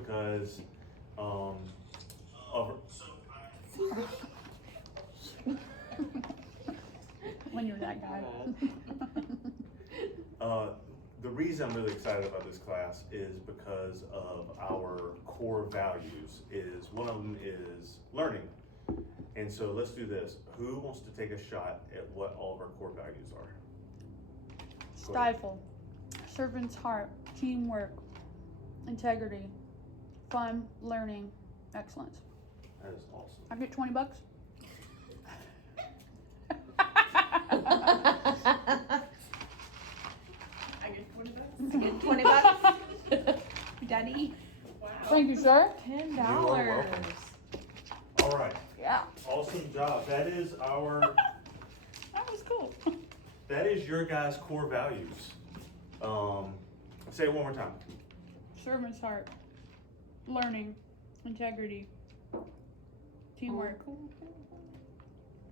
because of when you're that guy. the reason I'm really excited about this class is because of our core values. Is one of them is learning. And so let's do this. Who wants to take a shot at what all of our core values are? Stifle, servant's heart, teamwork, integrity, fun, learning, excellence. That is awesome. I get $20. I get $20. I get $20. Daddy. Wow. Thank you, sir. $10. You are welcome. All right. Yeah, Awesome job. That is that was cool. that is your guys' core values. Say it one more time. Servant's heart, learning, integrity, teamwork.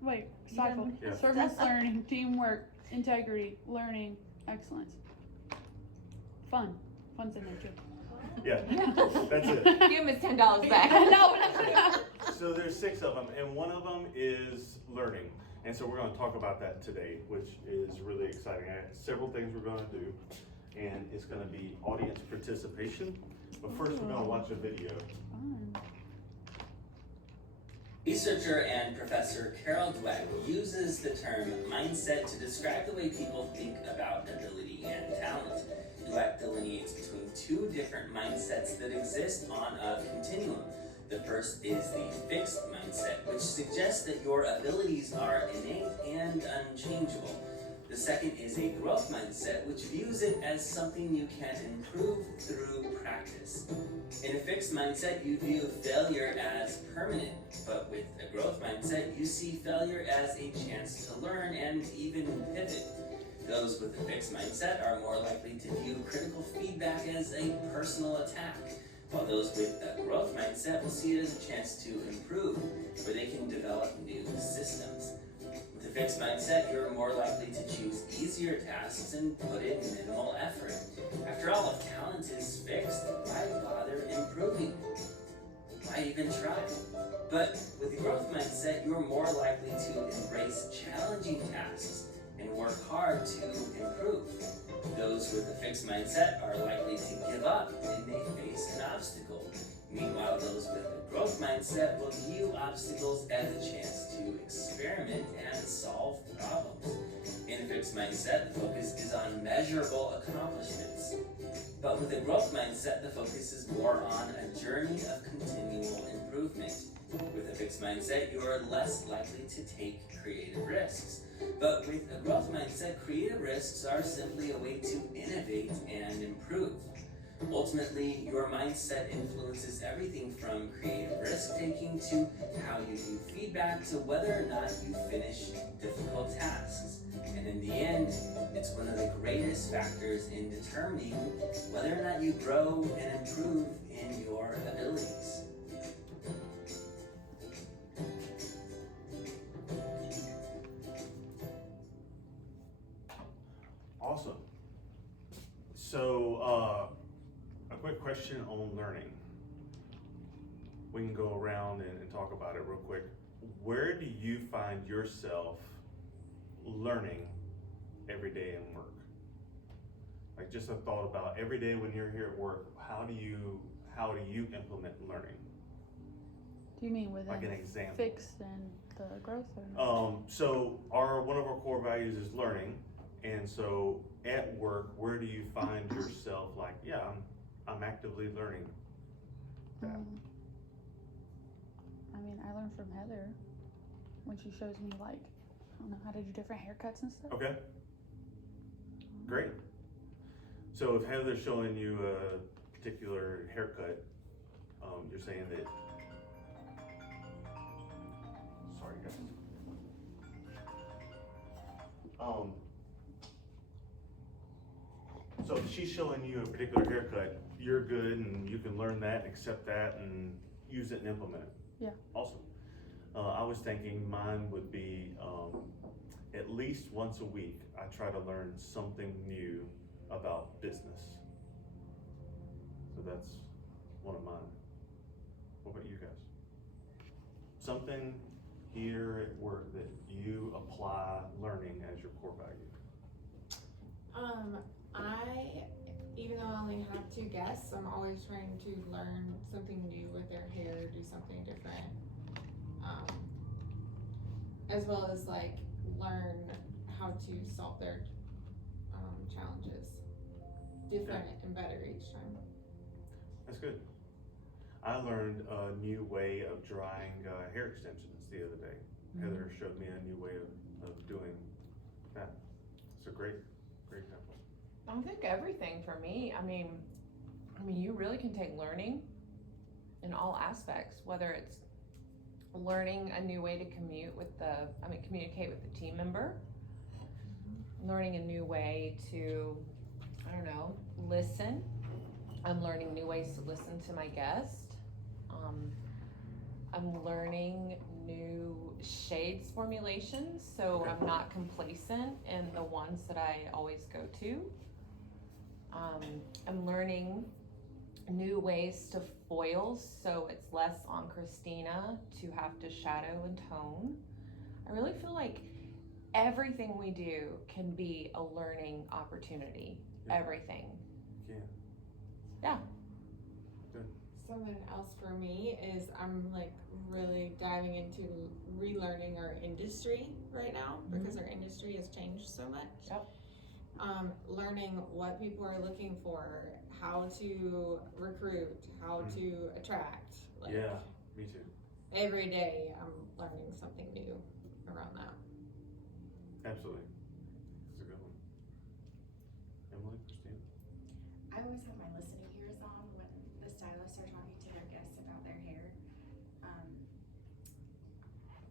Wait, stifle. Yeah. Servant's learning, teamwork, integrity, learning, excellence. Fun. Fun's in there too. Yeah, that's it. Give him his $10 back. No. So there's 6 of them, and one of them is learning. And so we're going to talk about that today, which is really exciting. I have several things we're going to do, and it's going to be audience participation. But first, we're going to watch a video. Fun. Researcher and Professor Carol Dweck uses the term mindset to describe the way people think about ability and talent. Dweck delineates between 2 different mindsets that exist on a continuum. The first is the fixed mindset, which suggests that your abilities are innate and unchangeable. The second is a growth mindset, which views it as something you can improve through practice. In a fixed mindset, you view failure as permanent, but with a growth mindset, you see failure as a chance to learn and even pivot. Those with a fixed mindset are more likely to view critical feedback as a personal attack, while those with a growth mindset will see it as a chance to improve, where they can develop new systems. With a fixed mindset, you're more likely to choose easier tasks and put in minimal effort. After all, if talent is fixed, why bother improving? Why even try? But with a growth mindset, you're more likely to embrace challenging tasks and work hard to improve. Those with a fixed mindset are likely to give up when they face an obstacle. Meanwhile, those with a growth mindset will view obstacles as a chance to experiment and solve problems. In a fixed mindset, the focus is on measurable accomplishments. But with a growth mindset, the focus is more on a journey of continual improvement. With a fixed mindset, you are less likely to take creative risks. But with a growth mindset, creative risks are simply a way to innovate and improve. Ultimately, your mindset influences everything from creative risk-taking to how you view feedback to whether or not you finish difficult tasks. And in the end, it's one of the greatest factors in determining whether or not you grow and improve in your abilities. Awesome. So, a quick question on learning. We can go around and talk about it real quick. Where do you find yourself learning every day in work? Like just a thought about every day when you're here at work, how do you implement learning? Do you mean within Like an example. fixed and the growth or? So one of our core values is learning. And so at work, where do you find yourself like, yeah, I'm actively learning that? I mean, I learned from Heather when she shows me like, I don't know, how to do different haircuts and stuff. Okay, great. So if Heather's showing you a particular haircut, you're saying that, sorry guys. So if she's showing you a particular haircut, you're good and you can learn that, accept that, and use it and implement it. Yeah. Awesome. I was thinking mine would be at least once a week, I try to learn something new about business. So that's one of mine. What about you guys? Something here at work that you apply learning as your core value. Even though I only have 2 guests, I'm always trying to learn something new with their hair, do something different. As well as like learn how to solve their challenges. Different and better each time. That's good. I learned a new way of drying hair extensions the other day. Heather showed me a new way of doing that. It's a great example. I think everything for me, I mean, you really can take learning in all aspects, whether it's learning a new way to communicate with the team member, learning a new way to, I don't know, listen. I'm learning new ways to listen to my guest. I'm learning new shades formulations, so I'm not complacent in the ones that I always go to. I'm learning new ways to foil, so it's less on Christina to have to shadow and tone. I really feel like everything we do can be a learning opportunity. Yeah. Everything. Yeah. Yeah. Good. Something else for me is I'm like really diving into relearning our industry right now because our industry has changed so much. Yep. Learning what people are looking for, how to recruit, how to attract. Like, Yeah, me too. every day I'm learning something new around that. Absolutely. That's a good one. Emily, Christina? I always have my listening ears on when the stylists are talking to their guests about their hair.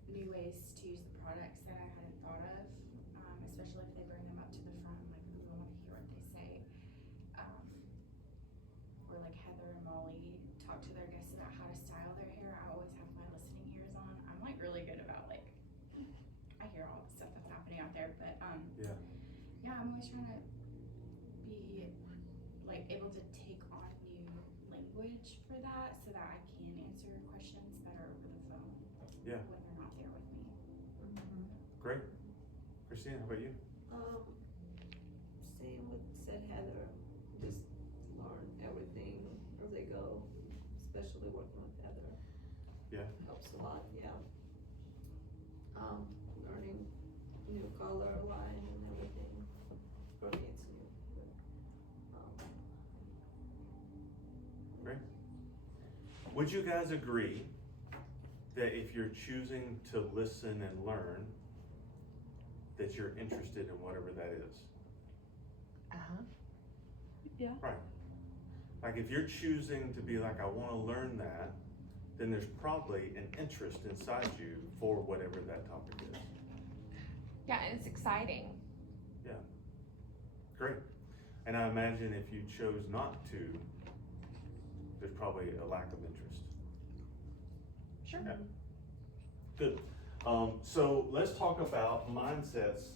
New ways to use the products that I hadn't thought of, especially if they bring them up to the front. I'm like, ooh, I want to hear what they say. Or like Heather and Molly talk to their guests about how to style their hair. I always have my listening ears on. I'm like really good about like, I hear all the stuff that's happening out there, but yeah, I'm always trying to be like able to take on new language for that so that I can answer questions better over the phone. Yeah. When they're not there with me. Great. Christina, how about you? Same with said Heather, just learn everything as they go, especially working with Heather. Yeah. Helps a lot, yeah. Learning new color line and everything, for me it's new, but, Great. Would you guys agree that if you're choosing to listen and learn, that you're interested in whatever that is? Yeah. Right. Like if you're choosing to be like, I want to learn that, then there's probably an interest inside you for whatever that topic is. Yeah, and it's exciting. Great. And I imagine if you chose not to, there's probably a lack of interest. Sure. Yeah. Good. So let's talk about mindsets.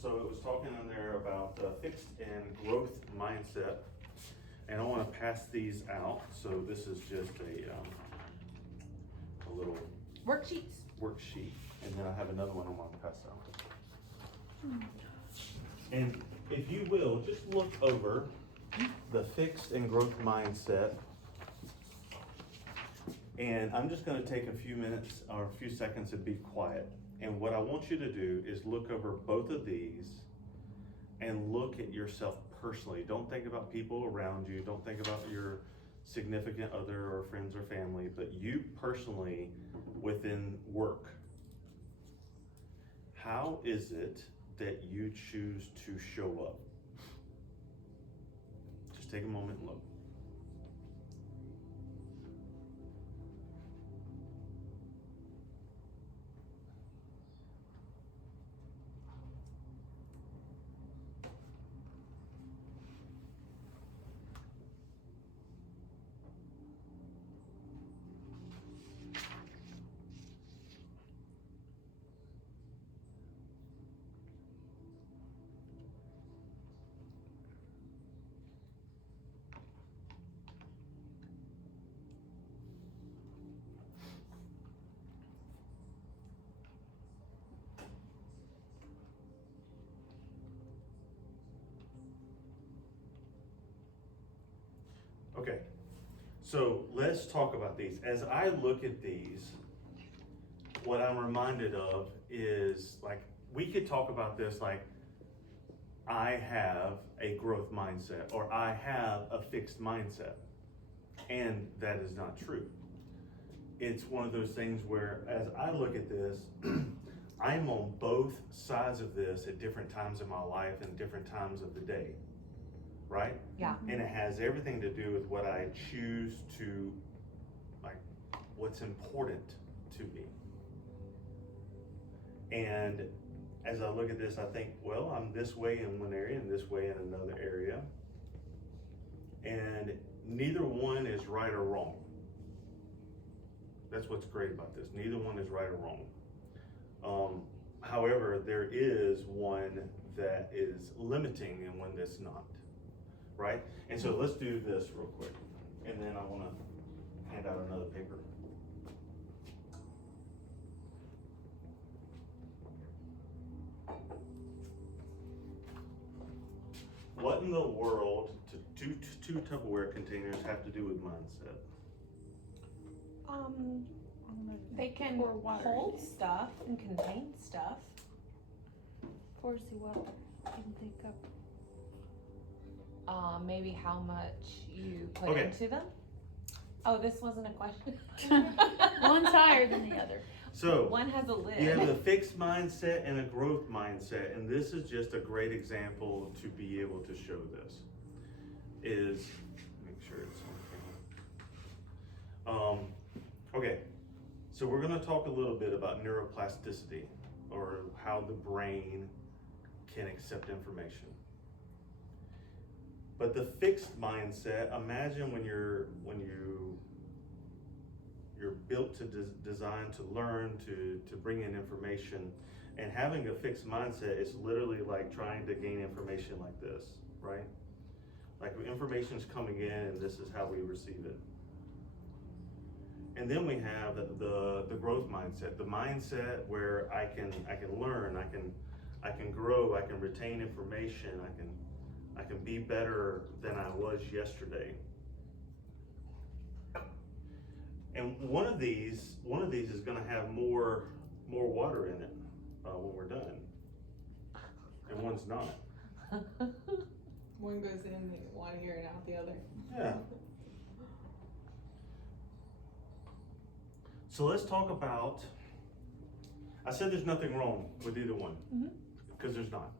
So it was talking in there about fixed and growth mindset. And I want to pass these out. So this is just a little Worksheets. worksheet. And then I have another one I want to pass out. And if you will, just look over the fixed and growth mindset. And I'm just gonna take a few minutes or a few seconds and be quiet. And what I want you to do is look over both of these and look at yourself personally. Don't think about people around you. Don't think about your significant other or friends or family, but you personally within work. How is it that you choose to show up? Just take a moment and look. Okay, so let's talk about these. As I look at these, what I'm reminded of is like, we could talk about this like, I have a growth mindset or I have a fixed mindset. And that is not true. It's one of those things where as I look at this, I'm on both sides of this at different times in my life and different times of the day, right? Yeah. And it has everything to do with what I choose to, like, what's important to me. And as I look at this, I think, well, I'm this way in one area and this way in another area. And neither one is right or wrong. That's what's great about this. Neither one is right or wrong. However, there is one that is limiting and one that's not, right? And so let's do this real quick. And then I want to hand out another paper. What in the world do two Tupperware containers have to do with mindset? They can Pour water hold in it. stuff and contain stuff. Pours the water. You can take up. Maybe how much you put Okay. into them. Oh, this wasn't a question. One's higher than the other. So One has a lid. you have a fixed mindset and a growth mindset, and this is just a great example to be able to show this. Is make sure it's on camera. Okay, so we're going to talk a little bit about neuroplasticity, or how the brain can accept information. But the fixed mindset, imagine when you're built to design to learn, to bring in information, and having a fixed mindset is literally like trying to gain information like this, right? Like information's coming in and this is how we receive it. And then we have the growth mindset, the mindset where I can learn, I can grow, I can retain information, I can be better than I was yesterday. And one of these is going to have more water in it when we're done, and one's not. One goes in one ear and out the other. Yeah. So let's talk about. I said there's nothing wrong with either one, because there's not.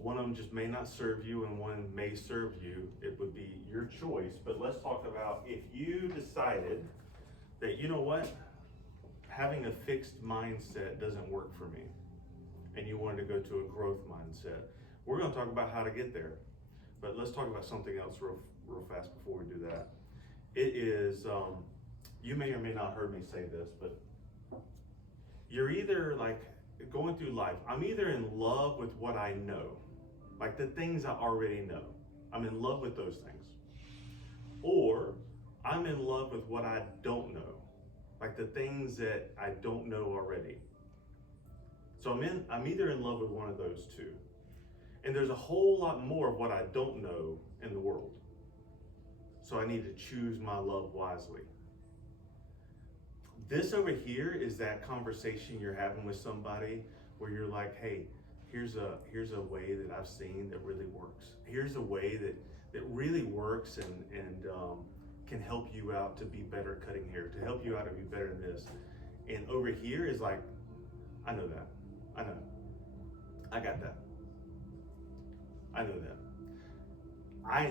One of them just may not serve you and one may serve you. It would be your choice. But let's talk about if you decided that, you know what, having a fixed mindset doesn't work for me, and you wanted to go to a growth mindset. We're going to talk about how to get there. But let's talk about something else real fast before we do that. It is, you may or may not heard me say this, but you're either like going through life, I'm either in love with what I know, like the things I already know. I'm in love with those things. Or I'm in love with what I don't know, like the things that I don't know already. So I'm either in love with one of those two. And there's a whole lot more of what I don't know in the world. So I need to choose my love wisely. This over here is that conversation you're having with somebody where you're like, hey, here's a way that I've seen that really works. Here's a way that really works and can help you out to be better cutting hair, to help you out to be better in this. And over here is like, I know that. I know. I got that. I know that.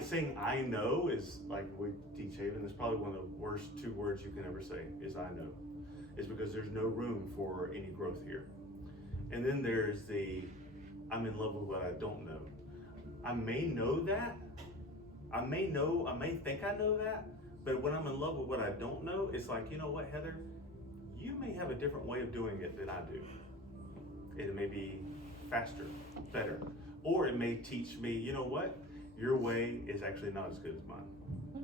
Saying I know is like we teach Haven, it's probably one of the worst two words you can ever say is I know. It's because there's no room for any growth here. And then there's the I'm in love with what I don't know. I may know that. I may think I know that, but when I'm in love with what I don't know, it's like, you know what, Heather? You may have a different way of doing it than I do. It may be faster, better. Or it may teach me, you know what? Your way is actually not as good as mine.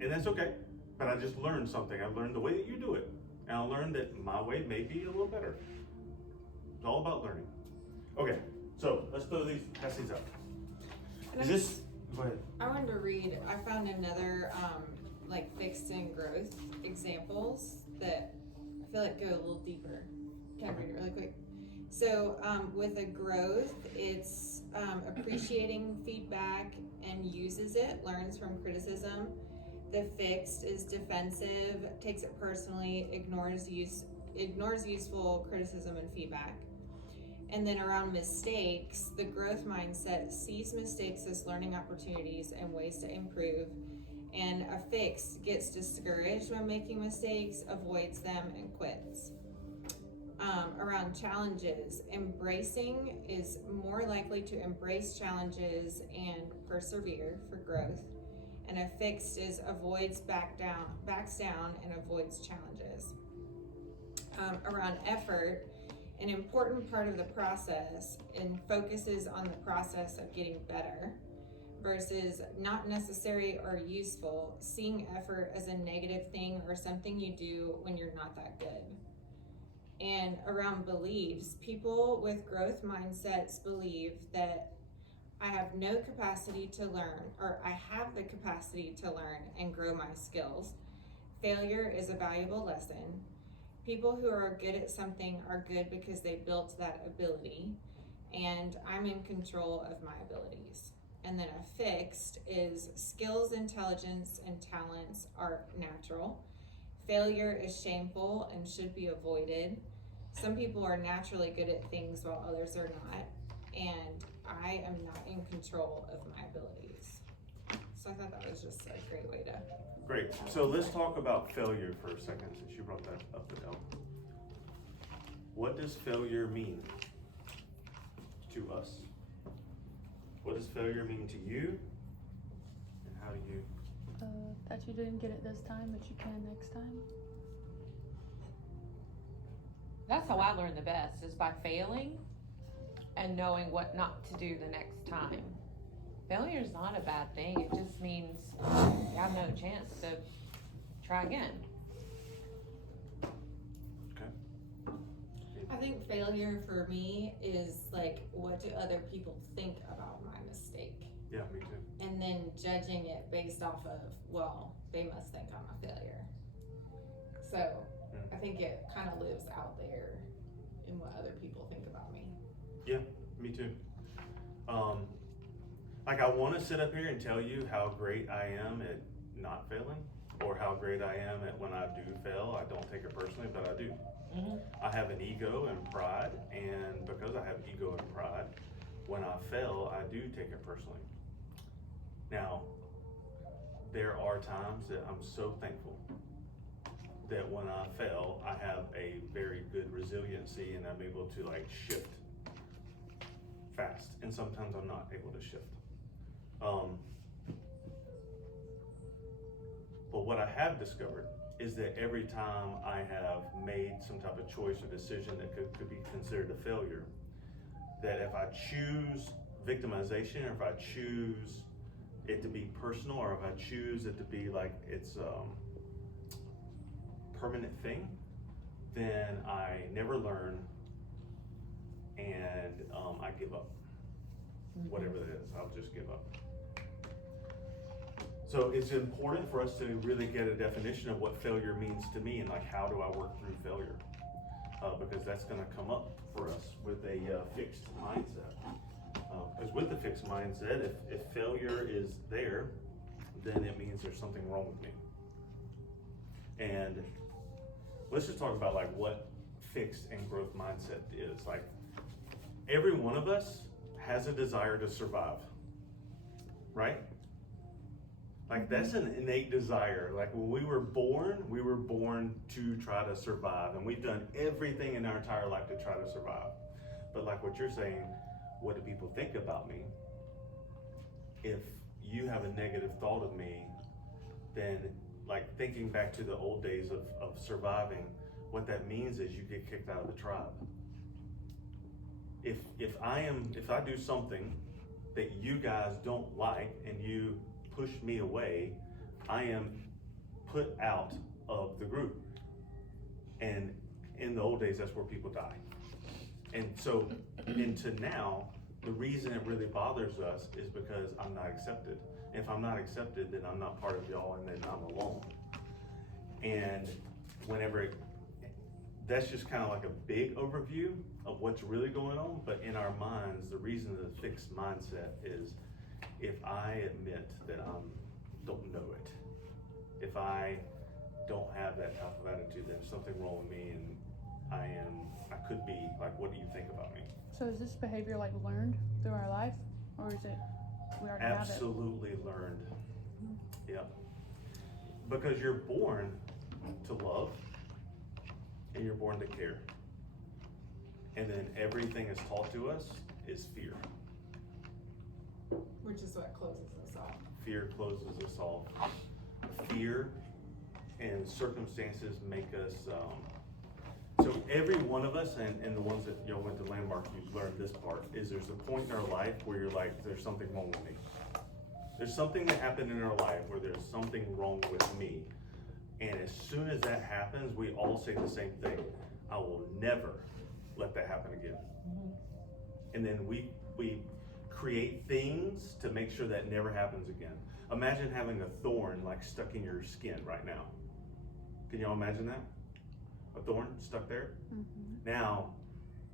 And that's okay. But I just learned something. I learned the way that you do it. And I learned that my way may be a little better. It's all about learning. Okay, so let's pass these up. Go ahead. I wanted to read, I found another, like fixed and growth examples that I feel like go a little deeper. Can I read it really quick? So, with a growth, it's, appreciating feedback and uses it, learns from criticism. The fixed is defensive, takes it personally, ignores useful criticism and feedback. And then around mistakes, the growth mindset sees mistakes as learning opportunities and ways to improve. And a fixed gets discouraged when making mistakes, avoids them, and quits. Around challenges, embracing is more likely to embrace challenges and persevere for growth. And a fixed is avoids backs down, and avoids challenges. Around effort, an important part of the process and focuses on the process of getting better versus not necessary or useful, seeing effort as a negative thing or something you do when you're not that good. And around beliefs, people with growth mindsets believe that I have no capacity to learn, or I have the capacity to learn and grow my skills. Failure is a valuable lesson. People who are good at something are good because they built that ability, and I'm in control of my abilities. And then a fixed is skills, intelligence, and talents are natural. Failure is shameful and should be avoided. Some people are naturally good at things while others are not, and I am not in control of my abilities. So I thought that was just a great way to. Great. So let's talk about failure for a second, since you brought that up, Adele. What does failure mean to us? What does failure mean to you? And how do you? That you didn't get it this time, but you can next time. That's how I learn the best, is by failing and knowing what not to do the next time. Failure is not a bad thing. It just means you have no chance to try again. Okay. I think failure for me is like, what do other people think about my mistake? Yeah, me too. And then judging it based off of, well, they must think I'm a failure. So I think it kind of lives out there in what other people think about me. Yeah, me too. Like I want to sit up here and tell you how great I am at not failing, or how great I am at when I do fail. I don't take it personally, but I do. Mm-hmm. I have an ego and pride, and because I have ego and pride, when I fail, I do take it personally. Now, there are times that I'm so thankful that when I fail, I have a very good resiliency and I'm able to like shift fast. And sometimes I'm not able to shift. But what I have discovered is that every time I have made some type of choice or decision that could be considered a failure, that if I choose victimization, or if I choose it to be personal, or if I choose it to be like it's permanent thing, then I never learn, and I give up. Whatever that is, I'll just give up. So it's important for us to really get a definition of what failure means to me, and like how do I work through failure, because that's going to come up for us with a fixed mindset. Because with the fixed mindset, if failure is there, then it means there's something wrong with me. And let's just talk about like what fixed and growth mindset is. Like every one of us has a desire to survive, right? Like that's an innate desire. Like when we were born to try to survive, and we've done everything in our entire life to try to survive. But like what you're saying, what do people think about me? If you have a negative thought of me, then like thinking back to the old days of surviving, what that means is you get kicked out of the tribe. If I do something that you guys don't like and you push me away, I am put out of the group. And in the old days, that's where people die. And so into now, The reason it really bothers us is because I'm not accepted. If I'm not accepted, then I'm not part of y'all, and then I'm alone. And that's just kind of like a big overview of what's really going on, but in our minds, the reason of the fixed mindset is if I admit that I don't know it, if I don't have that type of attitude, there's something wrong with me, and I could be, like, what do you think about me? So is this behavior like learned through our life, or is it we already have it? Absolutely learned. Yep. Because you're born to love, and you're born to care. And then everything is taught to us is fear. Which is what closes us off. Fear closes us off. Fear and circumstances make us, so every one of us, and the ones that y'all went to Landmark, you've learned this part, is there's a point in our life where you're like, there's something wrong with me. There's something that happened in our life where there's something wrong with me. And as soon as that happens, we all say the same thing. I will never let that happen again. And then we create things to make sure that never happens again. Imagine having a thorn like stuck in your skin right now. Can y'all imagine that? A thorn stuck there? Mm-hmm. Now,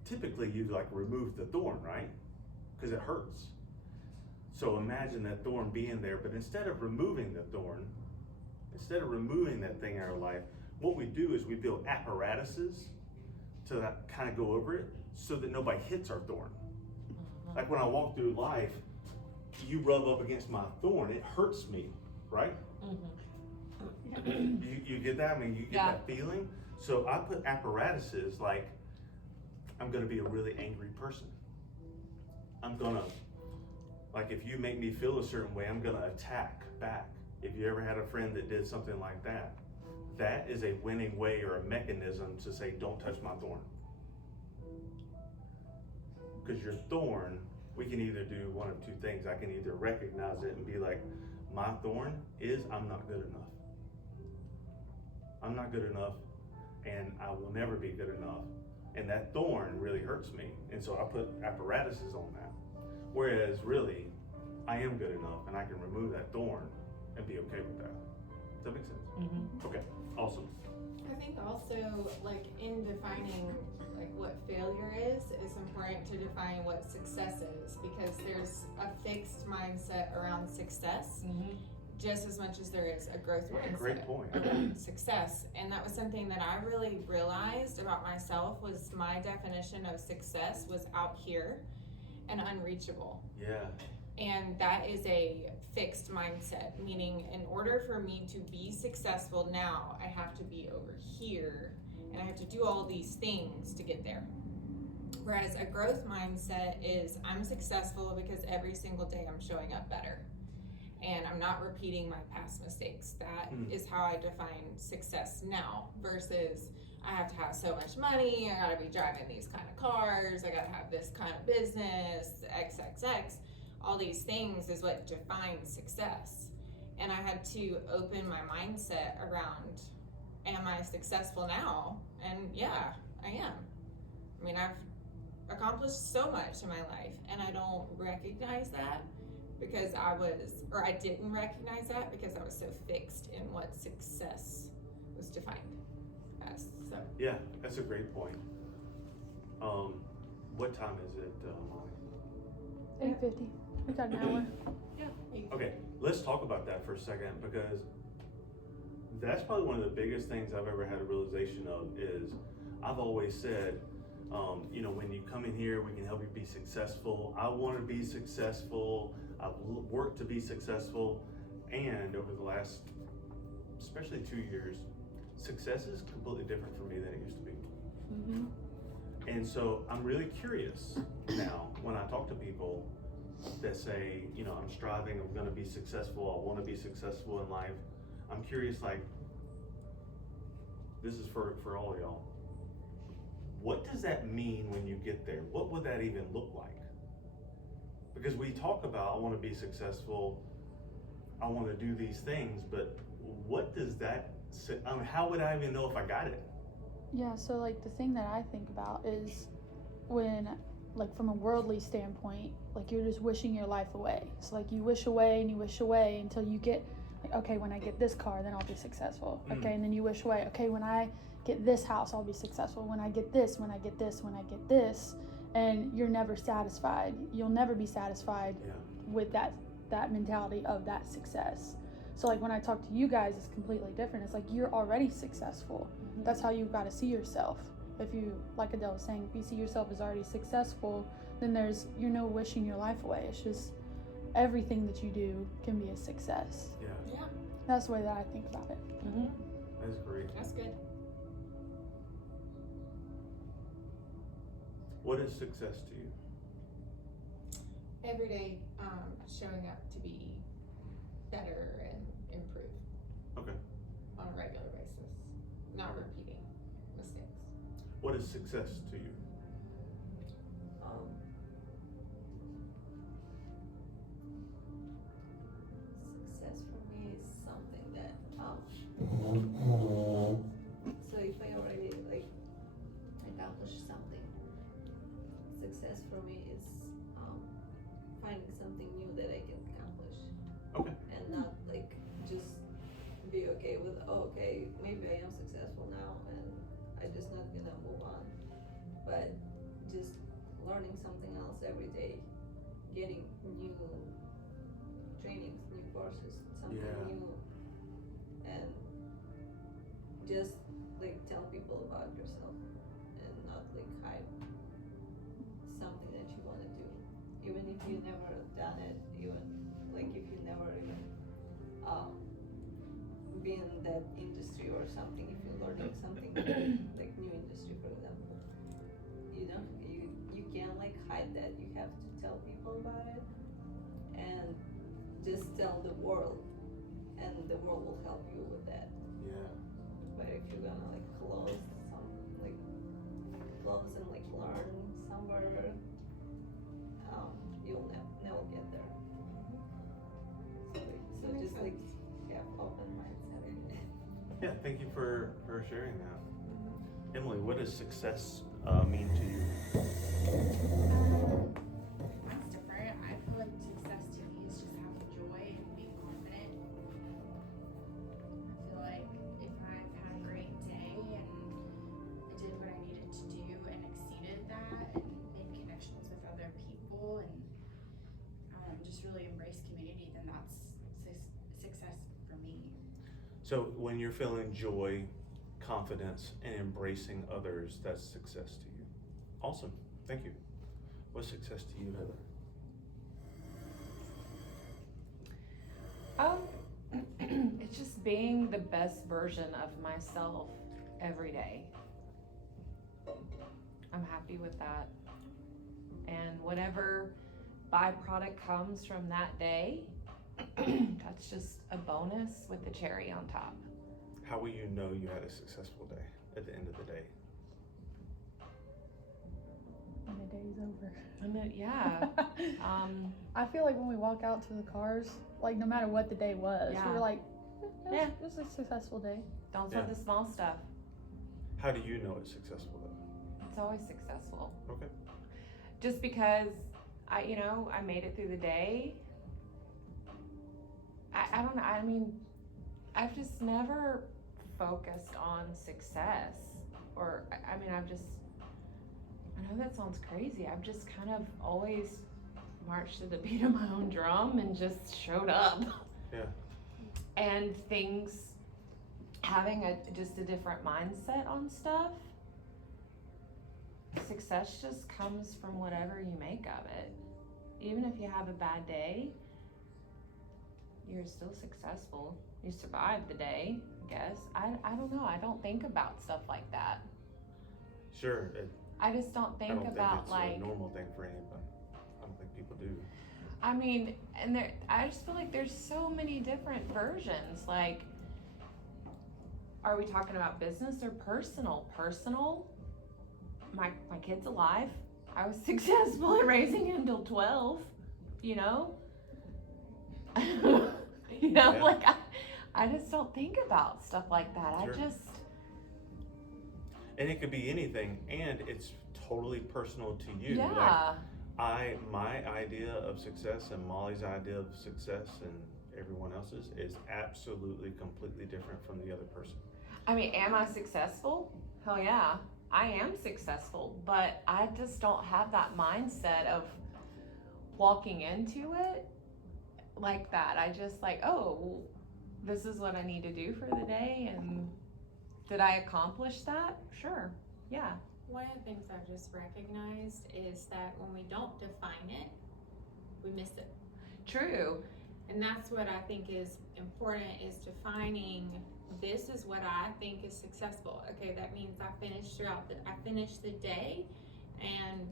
typically you'd like remove the thorn, right? Because it hurts. So imagine that thorn being there, but instead of removing the thorn, instead of removing that thing in our life, what we do is we build apparatuses to kind of go over it so that nobody hits our thorn. Like when I walk through life, you rub up against my thorn, it hurts me, right? You get that? I mean, you get that feeling? So I put apparatuses like, I'm gonna be a really angry person. I'm gonna, like if you make me feel a certain way, I'm gonna attack back. If you ever had a friend that did something like that, that is a winning way or a mechanism to say, don't touch my thorn. Because your thorn, we can either do one of two things. I can either recognize it and be like, my thorn is I'm not good enough. I'm not good enough, and I will never be good enough. And that thorn really hurts me. And so I put apparatuses on that. Whereas really, I am good enough, and I can remove that thorn and be okay with that. Does that make sense? Mm-hmm. Okay, awesome. I think also, like, in defining like what failure is important to define what success is, because there's a fixed mindset around success just as much as there is a growth mindset Great point. around success. And that was something that I really realized about myself, was my definition of success was out here and unreachable. Yeah. And that is a fixed mindset, meaning in order for me to be successful now, I have to be over here and I have to do all these things to get there. Whereas a growth mindset is I'm successful because every single day I'm showing up better and I'm not repeating my past mistakes. That is how I define success now, versus I have to have so much money, I gotta be driving these kind of cars, I gotta have this kind of business, XXX. All these things is what defines success. And I had to open my mindset around, am I successful now? And yeah, I am. I mean, I've accomplished so much in my life, and I don't recognize that because I didn't recognize that because I was so fixed in what success was defined as. So Yeah, that's a great point. What time is it, Molly? 8:50. We got an hour. Okay, let's talk about that for a second, because that's probably one of the biggest things I've ever had a realization of is I've always said, when you come in here, we can help you be successful. I want to be successful. I've worked to be successful. And over the last, especially 2 years, success is completely different for me than it used to be. Mm-hmm. And so I'm really curious now when I talk to people that say, I'm striving, I'm gonna be successful, I wanna be successful in life. I'm curious, like, this is for all of y'all. What does that mean when you get there? What would that even look like? Because we talk about, I wanna be successful, I wanna do these things, but what does that say? How would I even know if I got it? Yeah, so like the thing that I think about is when like from a worldly standpoint, like you're just wishing your life away. So like you wish away and you wish away until you get like, okay, when I get this car, then I'll be successful. Okay, and then you wish away. Okay, when I get this house, I'll be successful. When I get this, when I get this, when I get this, and you're never satisfied. You'll never be satisfied with that mentality of that success. So like when I talk to you guys, it's completely different. It's like you're already successful. That's how you've got to see yourself. If you, like Adele was saying, if you see yourself as already successful, then you're no wishing your life away. It's just everything that you do can be a success. Yeah. That's the way that I think about it. That's great. That's good. What is success to you? Every day, showing up to be better and improve. Okay. On a regular basis, not repeating mistakes. What is success to you? Success for me is something that so if I already like accomplished something, success for me is finding something new that I can accomplish. Okay. And not like just be okay with, oh, okay, maybe I am successful now and I just not gonna move on, but just learning something else every day, getting new trainings, new courses, something new, and just like tell people about yourself and not like hide something that you want to do, even if you never done it, even like if you never even been in that industry or something, if you're learning something like new industry, for example, you know, you can't like hide that. You have to tell people about it and just tell the world, and the world will help you with that. Yeah. But if you're gonna like close and like learn somewhere, you'll never get there. So just like have open mindset. Yeah, thank you for sharing that. Emily, what does success mean to you? Mine's different. I feel like success to me is just having joy and being confident. I feel like if I've had a great day and I did what I needed to do and exceeded that and made connections with other people and just really embrace community, then that's success for me. So when you're feeling joy, confidence, and embracing others, that's success to you. Awesome. Thank you. What's success to you, Heather? It's just being the best version of myself every day. I'm happy with that. And whatever byproduct comes from that day, that's just a bonus with the cherry on top. How will you know you had a successful day at the end of the day? When the day's over. And I feel like when we walk out to the cars, like no matter what the day was, Yeah. we're like, Yeah. it was a successful day. don't sweat the small stuff. How do you know it's successful though? It's always successful. Okay. Just because I made it through the day. I don't know. I mean, I've just never focused on success, or I know that sounds crazy. I've just kind of always marched to the beat of my own drum and just showed up. Yeah. And things, having just a different mindset on stuff, success just comes from whatever you make of it. Even if you have a bad day, you're still successful. You survived the day, I guess. I don't know. I don't think about stuff like that. Sure. I just don't I think don't about think it's like, a normal thing for anybody. I don't think people do. I mean, and I just feel like there's so many different versions. Like, are we talking about business or personal? Personal, my kid's alive. I was successful at raising him till 12, you know? Yeah. Like I just don't think about stuff like that. Sure. And it could be anything, and it's totally personal to you. Yeah. My idea of success and Molly's idea of success and everyone else's is absolutely completely different from the other person. I mean, am I successful? Hell yeah, I am successful, but I just don't have that mindset of walking into it like that. I just like, oh, well, this is what I need to do for the day, and did I accomplish that? Sure, yeah. One of the things I've just recognized is that when we don't define it, we miss it. True. And that's what I think is important, is defining, this is what I think is successful. Okay, that means I finished the day, and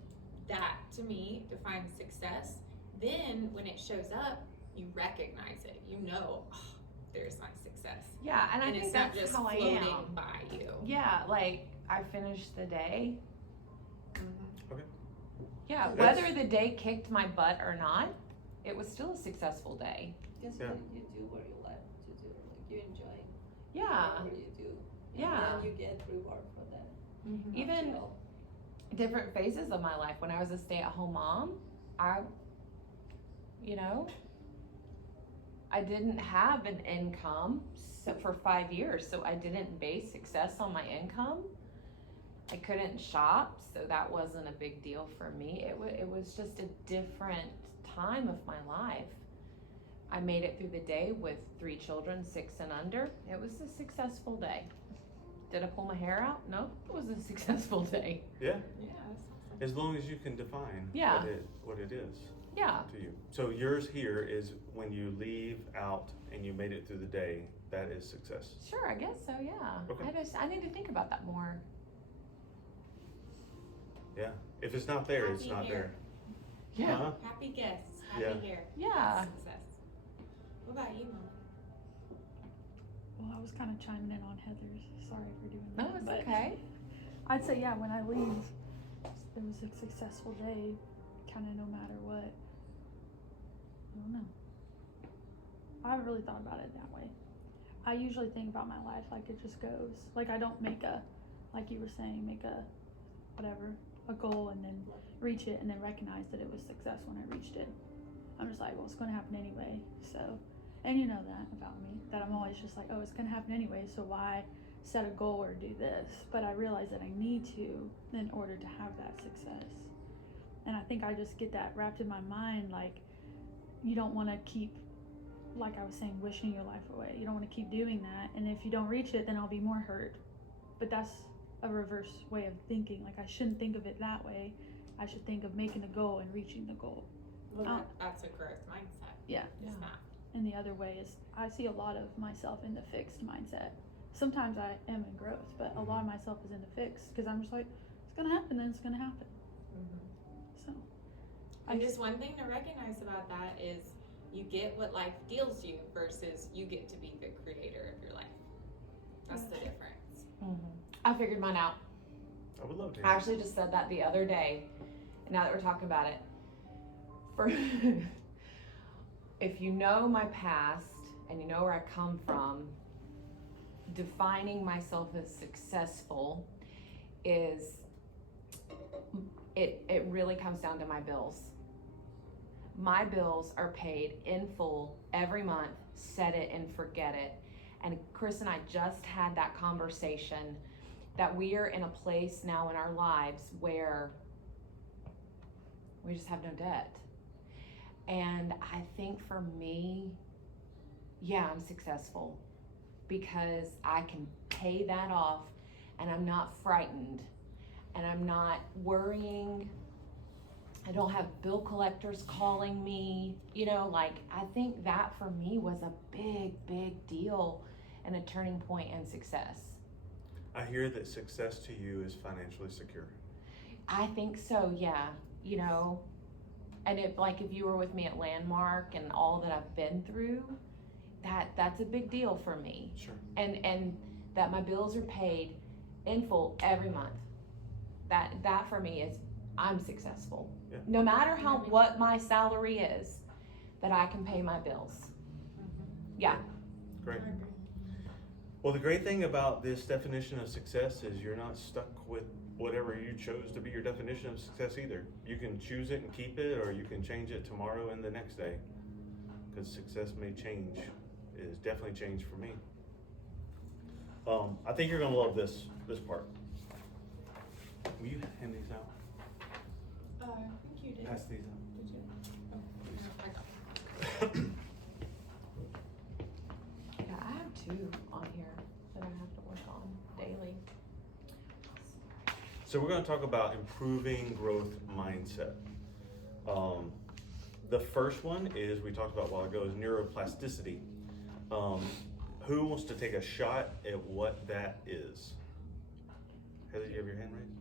that to me defines success. Then when it shows up, you recognize it. You know, oh, there's my success. Yeah, and I And think it's not that's just how I floating am. by you. Yeah, like I finished the day. Okay. Yeah, That's- whether the day kicked my butt or not, it was still a successful day. Because Yeah. you do what you like to do, like you enjoy Yeah. whatever you do. Yeah. And then you get reward for that. Even After all. different phases of my life. When I was a stay-at-home mom, I didn't have an income for 5 years, so I didn't base success on my income. I couldn't shop, so that wasn't a big deal for me. It was just a different time of my life. I made it through the day with 3 children, 6 and under. It was a successful day. Did I pull my hair out? No, it was a successful day. Yeah. Yeah, that's awesome. As long as you can define Yeah. what it is Yeah. to you. So yours here is when you leave out and you made it through the day, that is success. Sure, I guess so, yeah. Okay. I need to think about that more. Yeah. If it's not there, it's Happy not hair. there. Yeah. Uh-huh. Happy guests, happy Yeah. hair. Yeah. Success. What about you, Mom? Well, I was kind of chiming in on Heather's. Sorry for doing No, that. it's but okay. I'd say, yeah, when I leave, it was a successful day, kind of no matter what. I don't know. I haven't really thought about it that way. I usually think about my life like it just goes. Like I don't make like you were saying, make a goal and then reach it and then recognize that it was success when I reached it. I'm just like, well, it's going to happen anyway. So, and you know that about me, that I'm always just like, oh, it's going to happen anyway. So why set a goal or do this? But I realize that I need to in order to have that success. And I think I just get that wrapped in my mind. Like, you don't want to keep, like I was saying, wishing your life away. You don't want to keep doing that. And if you don't reach it, then I'll be more hurt. But that's a reverse way of thinking. Like, I shouldn't think of it that way. I should think of making a goal and reaching the goal. Well, that's a growth mindset. Yeah. It's Yeah. not. And the other way is I see a lot of myself in the fixed mindset. Sometimes I am in growth, but a lot of myself is in the fixed because I'm just like, it's going to happen, then it's going to happen. So And just one thing to recognize about that is you get what life deals you versus you get to be the creator of your life. That's the difference. I figured mine out. I would love to. I actually just said that the other day. Now that we're talking about it, for if you know my past and you know where I come from, defining myself as successful is it really comes down to my bills. My bills are paid in full every month, set it and forget it. And Chris and I just had that conversation that we are in a place now in our lives where we just have no debt. And I think for me, yeah, I'm successful because I can pay that off and I'm not frightened and I'm not worrying. I don't have bill collectors calling me, like I think that for me was a big, big deal and a turning point in success. I hear that success to you is financially secure. I think so, yeah. And if you were with me at Landmark and all that I've been through, that's a big deal for me. Sure. And that my bills are paid in full every month. That for me is I'm successful. Yeah. No matter what my salary is, that I can pay my bills. Yeah. Great. Well, the great thing about this definition of success is you're not stuck with whatever you chose to be your definition of success either. You can choose it and keep it, or you can change it tomorrow and the next day. Because success may change. It has definitely changed for me. I think you're gonna love this part. Will you hand these out? I think you did. Pass these out. Did you? Oh, no, I got it. Yeah, I have 2 on here that I have to work on daily. So we're going to talk about improving growth mindset. The first one is, we talked about a while ago, is neuroplasticity. Who wants to take a shot at what that is? Heather, you have your hand raised?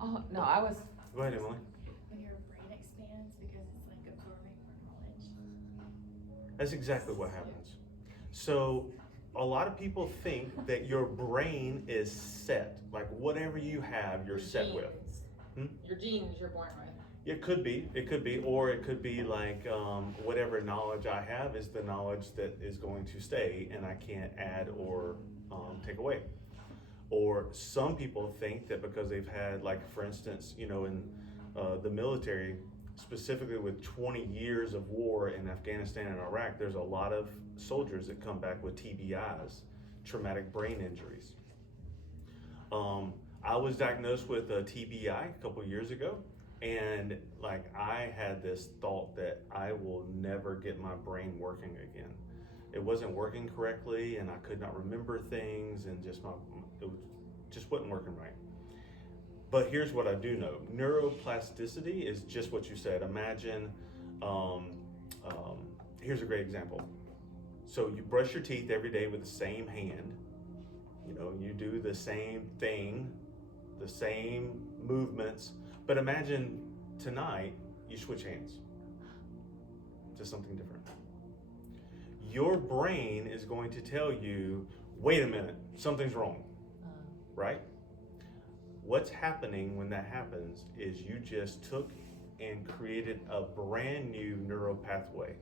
Oh, no, I was, Go ahead, Emily. When your brain expands because it's like absorbing more knowledge. That's exactly what happens. So a lot of people think that your brain is set, like whatever you have, you're set with. Your genes you're born with. It could be, or it could be like whatever knowledge I have is the knowledge that is going to stay, and I can't add or take away. Or some people think that because they've had, like, for instance, you know, in the military, specifically with 20 years of war in Afghanistan and Iraq, there's a lot of soldiers that come back with TBIs, traumatic brain injuries. I was diagnosed with a TBI a couple years ago, and like I had this thought that I will never get my brain working again. It wasn't working correctly, and I could not remember things, and just wasn't working right. But here's what I do know. Neuroplasticity is just what you said. Imagine, here's a great example. So you brush your teeth every day with the same hand. You know, you do the same thing, the same movements. But imagine tonight you switch hands to something different. Your brain is going to tell you, wait a minute, something's wrong, right? What's happening when that happens is you just took and created a brand new neural pathway.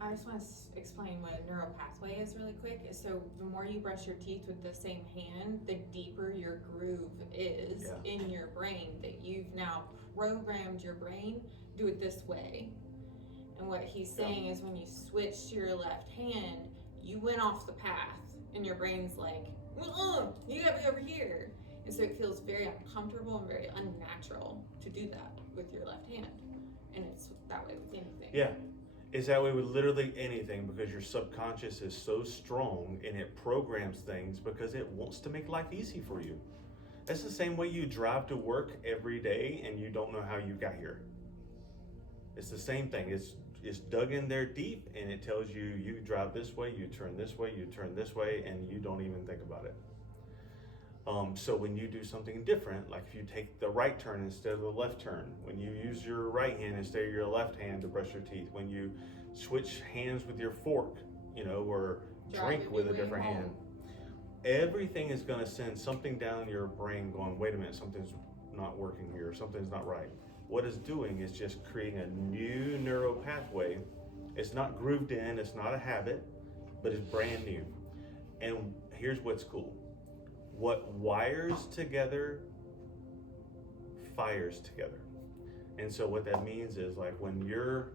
I just want to explain what a neural pathway is really quick. So the more you brush your teeth with the same hand, the deeper your groove is in your brain, that you've now programmed your brain, do it this way. And what he's saying is when you switch to your left hand, you went off the path, and your brain's like, you gotta be over here. And so it feels very uncomfortable and very unnatural to do that with your left hand. And it's that way with anything. Yeah, it's that way with literally anything, because your subconscious is so strong and it programs things because it wants to make life easy for you. That's the same way you drive to work every day and you don't know how you got here. It's the same thing. It's dug in there deep, and it tells you, you drive this way, you turn this way, you turn this way, and you don't even think about it. So when you do something different, like if you take the right turn instead of the left turn, when you use your right hand instead of your left hand to brush your teeth, when you switch hands with your fork, you know, or drink with a different hand, everything is going to send something down your brain going, wait a minute, something's not working here, something's not right. What it's doing is just creating a new neural pathway. It's not grooved in, it's not a habit, but it's brand new. And here's what's cool. What wires together, fires together. And so what that means is, like, when you're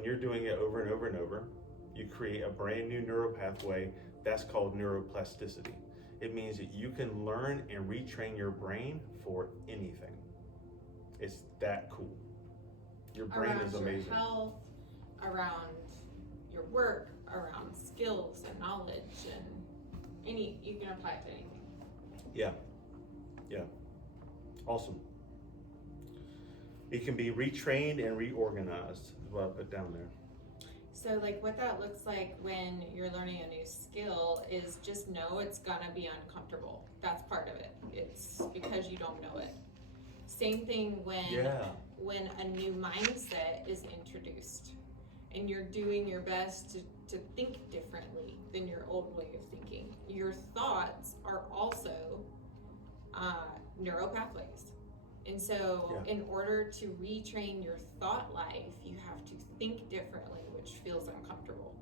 doing it over and over and over, you create a brand new neural pathway. That's called neuroplasticity. It means that you can learn and retrain your brain for anything. It's that cool. Your brain around is amazing. Your health, around your work, around skills and knowledge, and you can apply it to anything. Yeah. Awesome. It can be retrained and reorganized, is what I put down there. So like what that looks like when you're learning a new skill is just know it's gonna be uncomfortable. That's part of it. It's because you don't know it. Same thing when a new mindset is introduced and you're doing your best to think differently than your old way of thinking. Your thoughts are also neural pathways. And so in order to retrain your thought life, you have to think differently, which feels uncomfortable.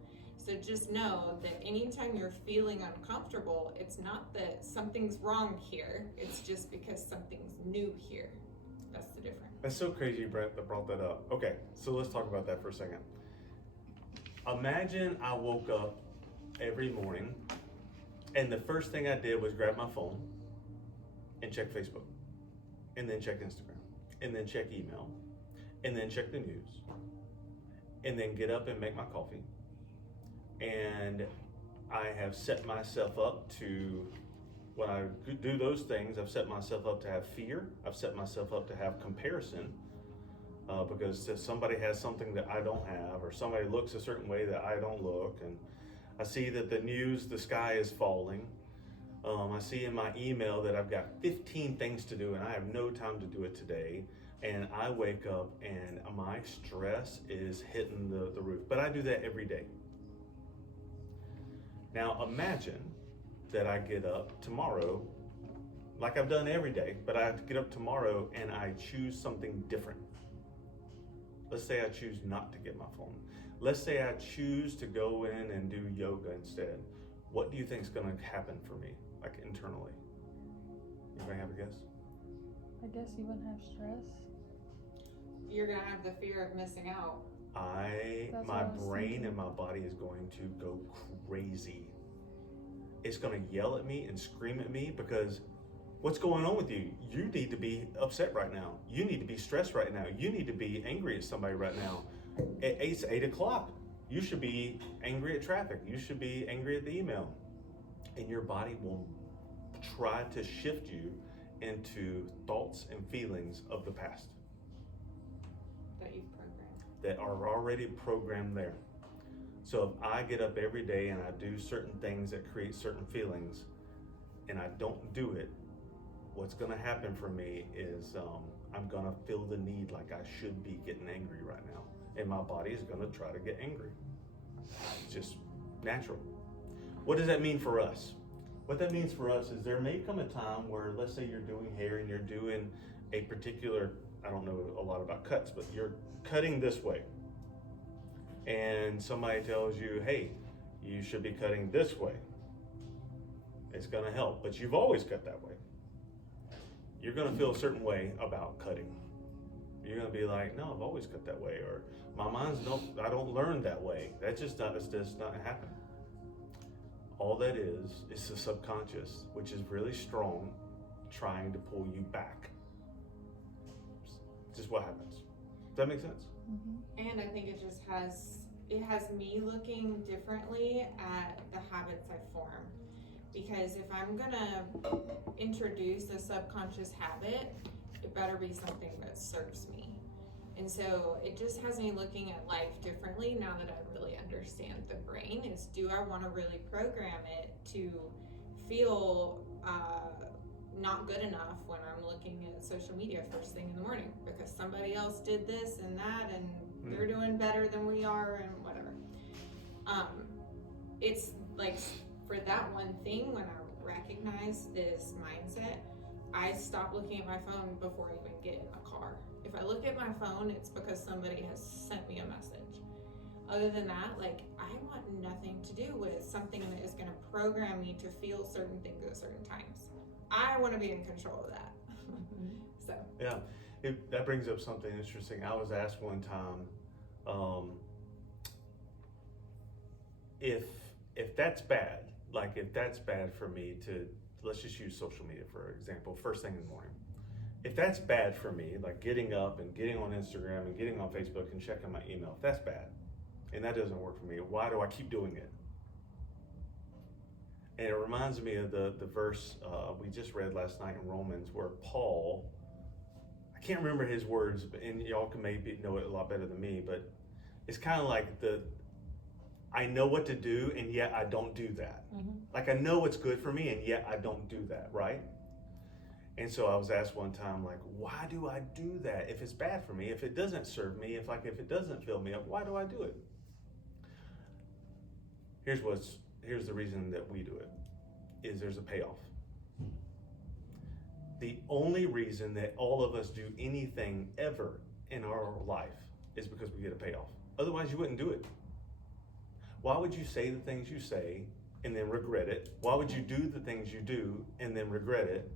So just know that anytime you're feeling uncomfortable, it's not that something's wrong here, it's just because something's new here. That's the difference. That's so crazy, Brett, that brought that up. Okay, so let's talk about that for a second. Imagine I woke up every morning and the first thing I did was grab my phone and check Facebook, and then check Instagram, and then check email, and then check the news, and then get up and make my coffee. And I have set myself up to, when I do those things, I've set myself up to have fear. I've set myself up to have comparison, because somebody has something that I don't have, or somebody looks a certain way that I don't look, and I see that the news, the sky is falling. I see in my email that I've got 15 things to do and I have no time to do it today. And I wake up and my stress is hitting the roof. But I do that every day. Now imagine that I get up tomorrow, like I've done every day, but I get up tomorrow and I choose something different. Let's say I choose not to get my phone. Let's say I choose to go in and do yoga instead. What do you think is going to happen for me, like internally? Anybody have a guess? I guess you wouldn't have stress. You're gonna have the fear of missing out. That's My what I was brain thinking. and my body is going to go crazy. It's going to yell at me and scream at me because what's going on with you? You need to be upset right now. You need to be stressed right now. You need to be angry at somebody right now. It's 8 o'clock. You should be angry at traffic. You should be angry at the email. And your body will try to shift you into thoughts and feelings of the past That you've programmed. that are already programmed there. So if I get up every day and I do certain things that create certain feelings and I don't do it, what's going to happen for me is I'm going to feel the need like I should be getting angry right now. And my body is going to try to get angry. It's just natural. What does that mean for us? What that means for us is there may come a time where, let's say you're doing hair and you're doing a particular, I don't know a lot about cuts, but you're cutting this way. And somebody tells you, hey, you should be cutting this way. It's going to help, but you've always cut that way. You're going to feel a certain way about cutting. You're going to be like, no, I've always cut that way, or my mind's I don't learn that way. That's just not happening. All that is the subconscious, which is really strong, trying to pull you back. It's just what happens. Does that make sense? Mm-hmm. And I think it has me looking differently at the habits I form. Because if I'm gonna introduce a subconscious habit, it better be something that serves me. And so it just has me looking at life differently now that I really understand the brain. Is, do I want to really program it to feel not good enough when I'm looking at social media first thing in the morning because somebody else did this and that and they're doing better than we are and whatever. It's like, for that one thing, when I recognize this mindset, I stop looking at my phone before I even get in the car. If I look at my phone, it's because somebody has sent me a message. Other than that, like, I want nothing to do with something that is going to program me to feel certain things at certain times. I want to be in control of that. So yeah, that brings up something interesting. I was asked one time, if that's bad, like if that's bad for me to, let's just use social media for example, first thing in the morning. If that's bad for me, like getting up and getting on Instagram and getting on Facebook and checking my email, if that's bad, and that doesn't work for me, why do I keep doing it? And it reminds me of the verse we just read last night in Romans where Paul, I can't remember his words, and y'all can maybe know it a lot better than me, but it's kind of like I know what to do and yet I don't do that. Mm-hmm. Like I know what's good for me and yet I don't do that, right? And so I was asked one time, like, why do I do that? If it's bad for me, if it doesn't serve me, if it doesn't fill me up, why do I do it? Here's the reason that we do it, is there's a payoff. The only reason that all of us do anything ever in our life is because we get a payoff. Otherwise you wouldn't do it. Why would you say the things you say and then regret it? Why would you do the things you do and then regret it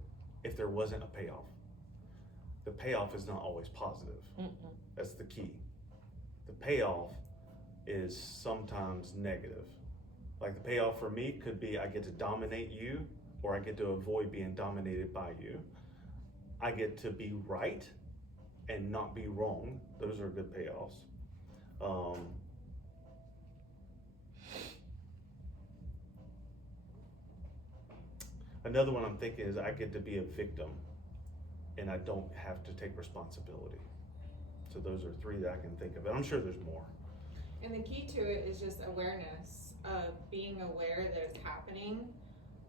if there wasn't a payoff? The payoff is not always positive. That's the key. The payoff is sometimes negative. Like the payoff for me could be I get to dominate you, or I get to avoid being dominated by you. I get to be right and not be wrong. Those are good payoffs. Another one I'm thinking is I get to be a victim and I don't have to take responsibility. So those are three that I can think of, and I'm sure there's more. And the key to it is just awareness of being aware that it's happening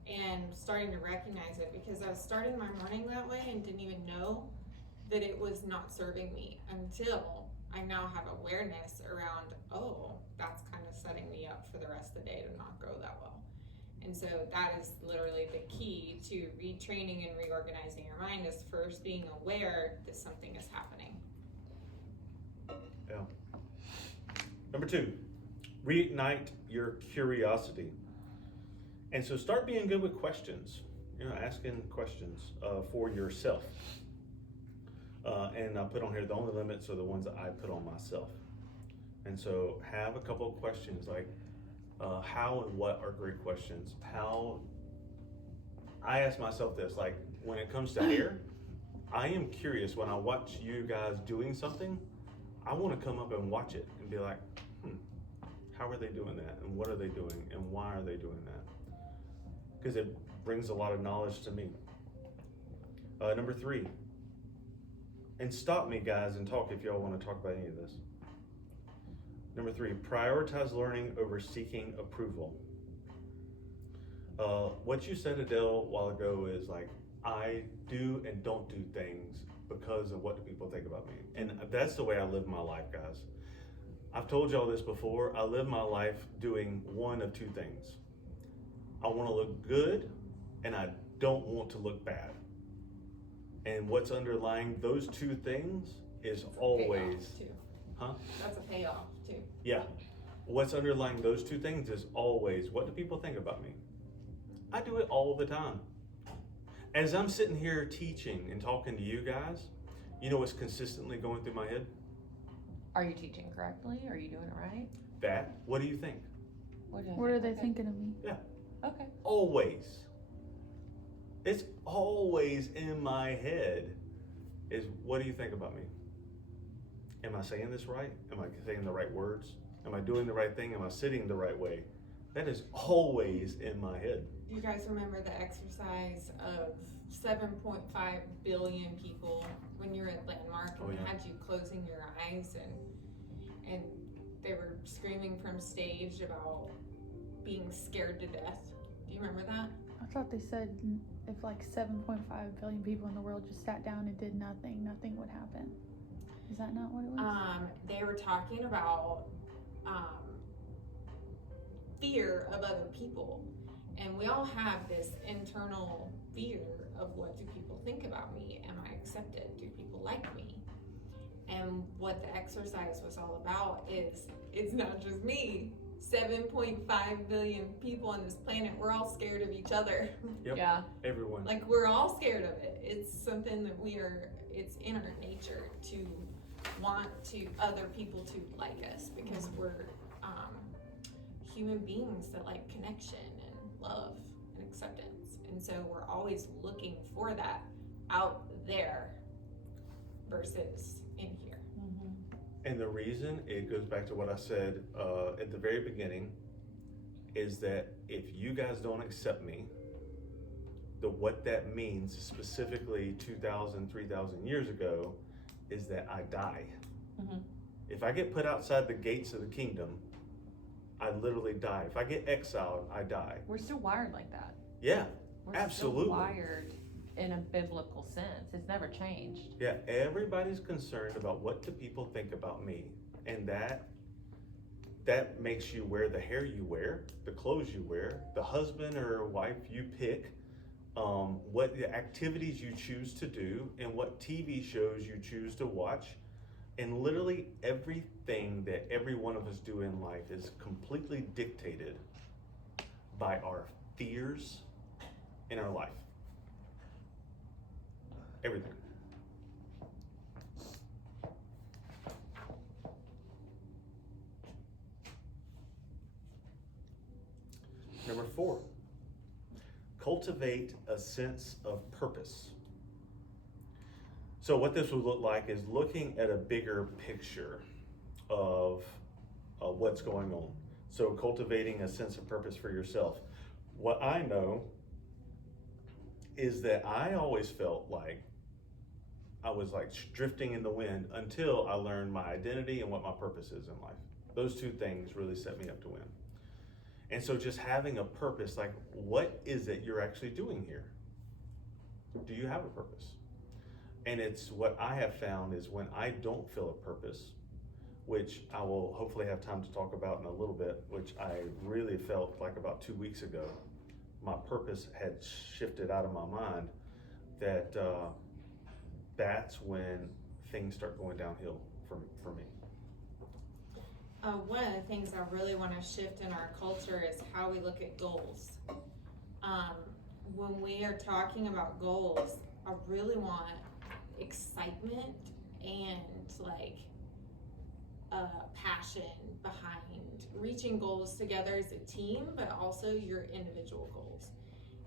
and starting to recognize it, because I was starting my morning that way and didn't even know that it was not serving me until I now have awareness around, oh, that's kind of setting me up for the rest of the day to not go that well. And so that is literally the key to retraining and reorganizing your mind, is first being aware that something is happening. Yeah. Number 2, reignite your curiosity. And so start being good with questions, asking questions for yourself. And I put on here, the only limits are the ones that I put on myself. And so have a couple of questions like, how and what are great questions. How, I ask myself this, like when it comes to hair, I am curious when I watch you guys doing something, I want to come up and watch it and be like, how are they doing that? And what are they doing? And why are they doing that? Because it brings a lot of knowledge to me. Number 3, and stop me guys and talk if y'all want to talk about any of this. Number 3, prioritize learning over seeking approval. What you said, Adele, a while ago is like, I do and don't do things because of what do people think about me. And that's the way I live my life, guys. I've told y'all this before. I live my life doing one of 2 things. I want to look good and I don't want to look bad. And what's underlying those 2 things is always, That's a payoff too. Yeah. What's underlying those 2 things is always, what do people think about me? I do it all the time. As I'm sitting here teaching and talking to you guys, you know what's consistently going through my head? Are you teaching correctly? Are you doing it right? That, what do you think? What are they thinking of me? Yeah. Okay. Always. It's always in my head is, what do you think about me? Am I saying this right? Am I saying the right words? Am I doing the right thing? Am I sitting the right way? That is always in my head. Do you guys remember the exercise of 7.5 billion people when you were at Landmark and they had you closing your eyes and they were screaming from stage about being scared to death? Do you remember that? I thought they said if like 7.5 billion people in the world just sat down and did nothing, nothing would happen. Is that not what it was? They were talking about fear of other people. And we all have this internal fear of, what do people think about me? Am I accepted? Do people like me? And what the exercise was all about is, it's not just me. 7.5 billion people on this planet, we're all scared of each other. Yep. Yeah. Everyone. Like, we're all scared of it. It's something that it's in our nature to want other people to like us, because we're human beings that like connection and love and acceptance. And so we're always looking for that out there versus in here. And the reason, it goes back to what I said at the very beginning, is that if you guys don't accept me, what that means specifically 2,000, 3,000 years ago is that I die. If I get put outside the gates of the kingdom, I literally die. If I get exiled, I die. We're still wired like that. Yeah, We're absolutely. still wired in a biblical sense. It's never changed. Yeah, everybody's concerned about what do people think about me. And that makes you wear the hair you wear, the clothes you wear, the husband or wife you pick, what the activities you choose to do, and what TV shows you choose to watch. And literally everything that every one of us do in life is completely dictated by our fears in our life. Everything. Number 4, cultivate a sense of purpose. So what this would look like is looking at a bigger picture of what's going on. So cultivating a sense of purpose for yourself. What I know is that I always felt like I was like drifting in the wind until I learned my identity and what my purpose is in life. Those two things really set me up to win. And so just having a purpose, like what is it you're actually doing here? Do you have a purpose? And it's what I have found is when I don't feel a purpose, which I will hopefully have time to talk about in a little bit, which I really felt like about 2 weeks ago, my purpose had shifted out of my mind, that that's when things start going downhill for me. One of the things I really want to shift in our culture is how we look at goals. When we are talking about goals, I really want excitement and like passion behind reaching goals together as a team, but also your individual goals.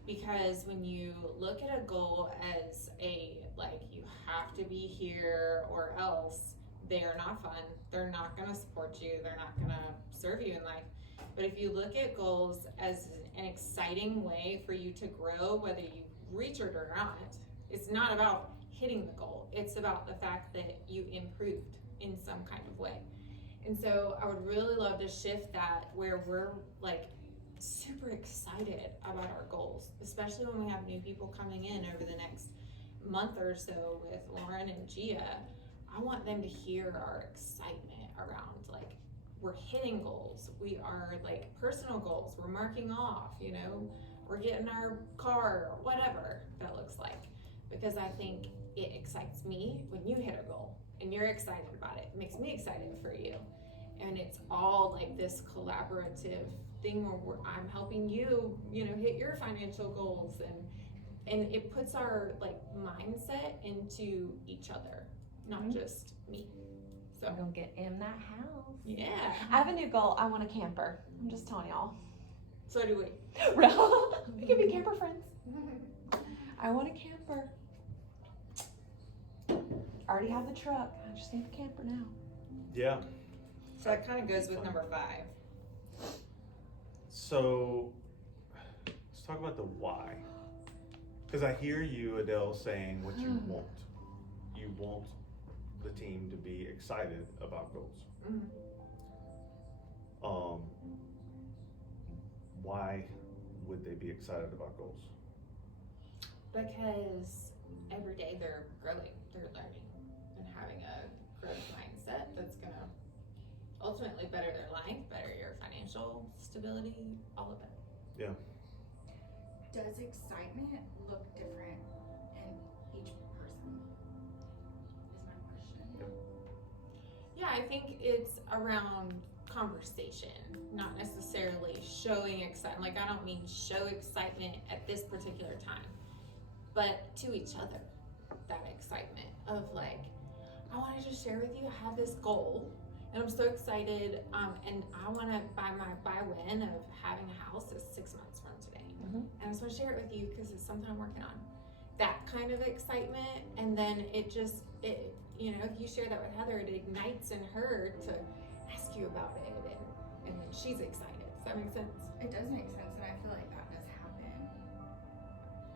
Because when you look at a goal as a, like, you have to be here or else, they are not fun. They're not going to support you. They're not going to serve you in life. But if you look at goals as an exciting way for you to grow, whether you reach it or not, it's not about hitting the goal. It's about the fact that you improved in some kind of way. And so I would really love to shift that where we're like super excited about our goals, especially when we have new people coming in over the next month or so with Lauren and Gia. I want them to hear our excitement around, like, we're hitting goals. We are like personal goals. We're marking off, you know, we're getting our car or whatever that looks like. Because I think it excites me when you hit a goal and you're excited about it. It makes me excited for you. And it's all like this collaborative thing where I'm helping you, you know, hit your financial goals, and it puts our like mindset into each other, not just me. So I'm gonna get in that house. Yeah. I have a new goal. I want a camper. I'm just telling y'all. So do we. We can be camper friends. I want a camper. I already have the truck. I just need the camper now. Yeah. So that kind of goes with number 5. So let's talk about the why. Because I hear you, Adele, saying what you want. You want the team to be excited about goals. Why would they be excited about goals? Because every day they're growing, they're learning, and having a growth mindset that's gonna ultimately better their life, better your financial stability, all of it. Yeah. Does excitement look different in each person? Is my question. Yeah, I think it's around conversation, not necessarily showing excitement. Like, I don't mean show excitement at this particular time, but to each other, that excitement of like, I want to just share with you, I have this goal and I'm so excited, and I want to buy win of having a house is 6 months from today. And I just want to share it with you because it's something I'm working on. That kind of excitement, and then it you know, if you share that with Heather, it ignites in her to ask you about it, and then she's excited. Does that make sense? It does make sense, and I feel like that does happen.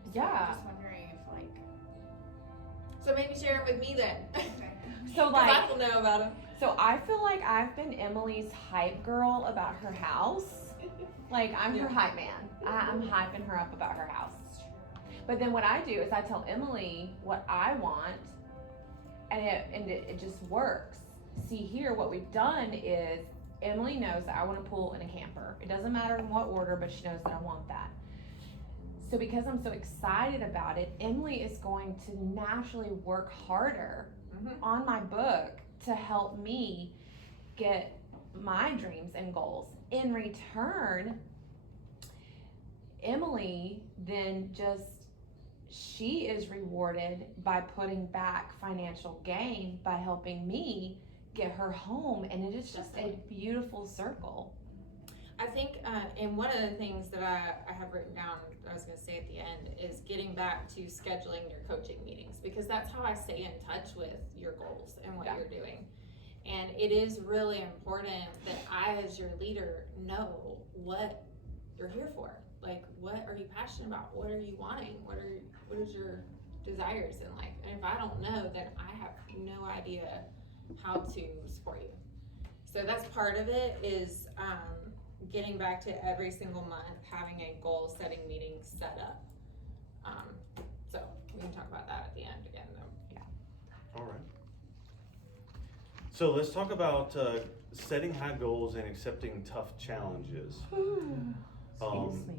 So Yeah. I'm just wondering if like. So maybe share it with me then. Okay. So 'Cause like, I don't know about them. so I feel like I've been Emily's hype girl about her house. Like, I'm her hype man. I'm hyping her up about her house. But then what I do is I tell Emily what I want, and it just works. See here, what we've done is Emily knows that I want a pool and a camper. It doesn't matter in what order, but she knows that I want that. So because I'm so excited about it, Emily is going to naturally work harder on my book to help me get my dreams and goals. In return, Emily then she is rewarded by putting back financial gain by helping me get her home, and it is just a beautiful circle. I think, and one of the things that I have written down, I was going to say at the end, is getting back to scheduling your coaching meetings, because that's how I stay in touch with your goals and what you're doing. And it is really important that I, as your leader, know what you're here for. Like, what are you passionate about? What are you wanting? What is your desires in life? And if I don't know, then I have no idea how to support you. So that's part of it, is getting back to every single month having a goal setting meeting set up. So we can talk about that at the end again though. All right. So let's talk about setting high goals and accepting tough challenges. Excuse me.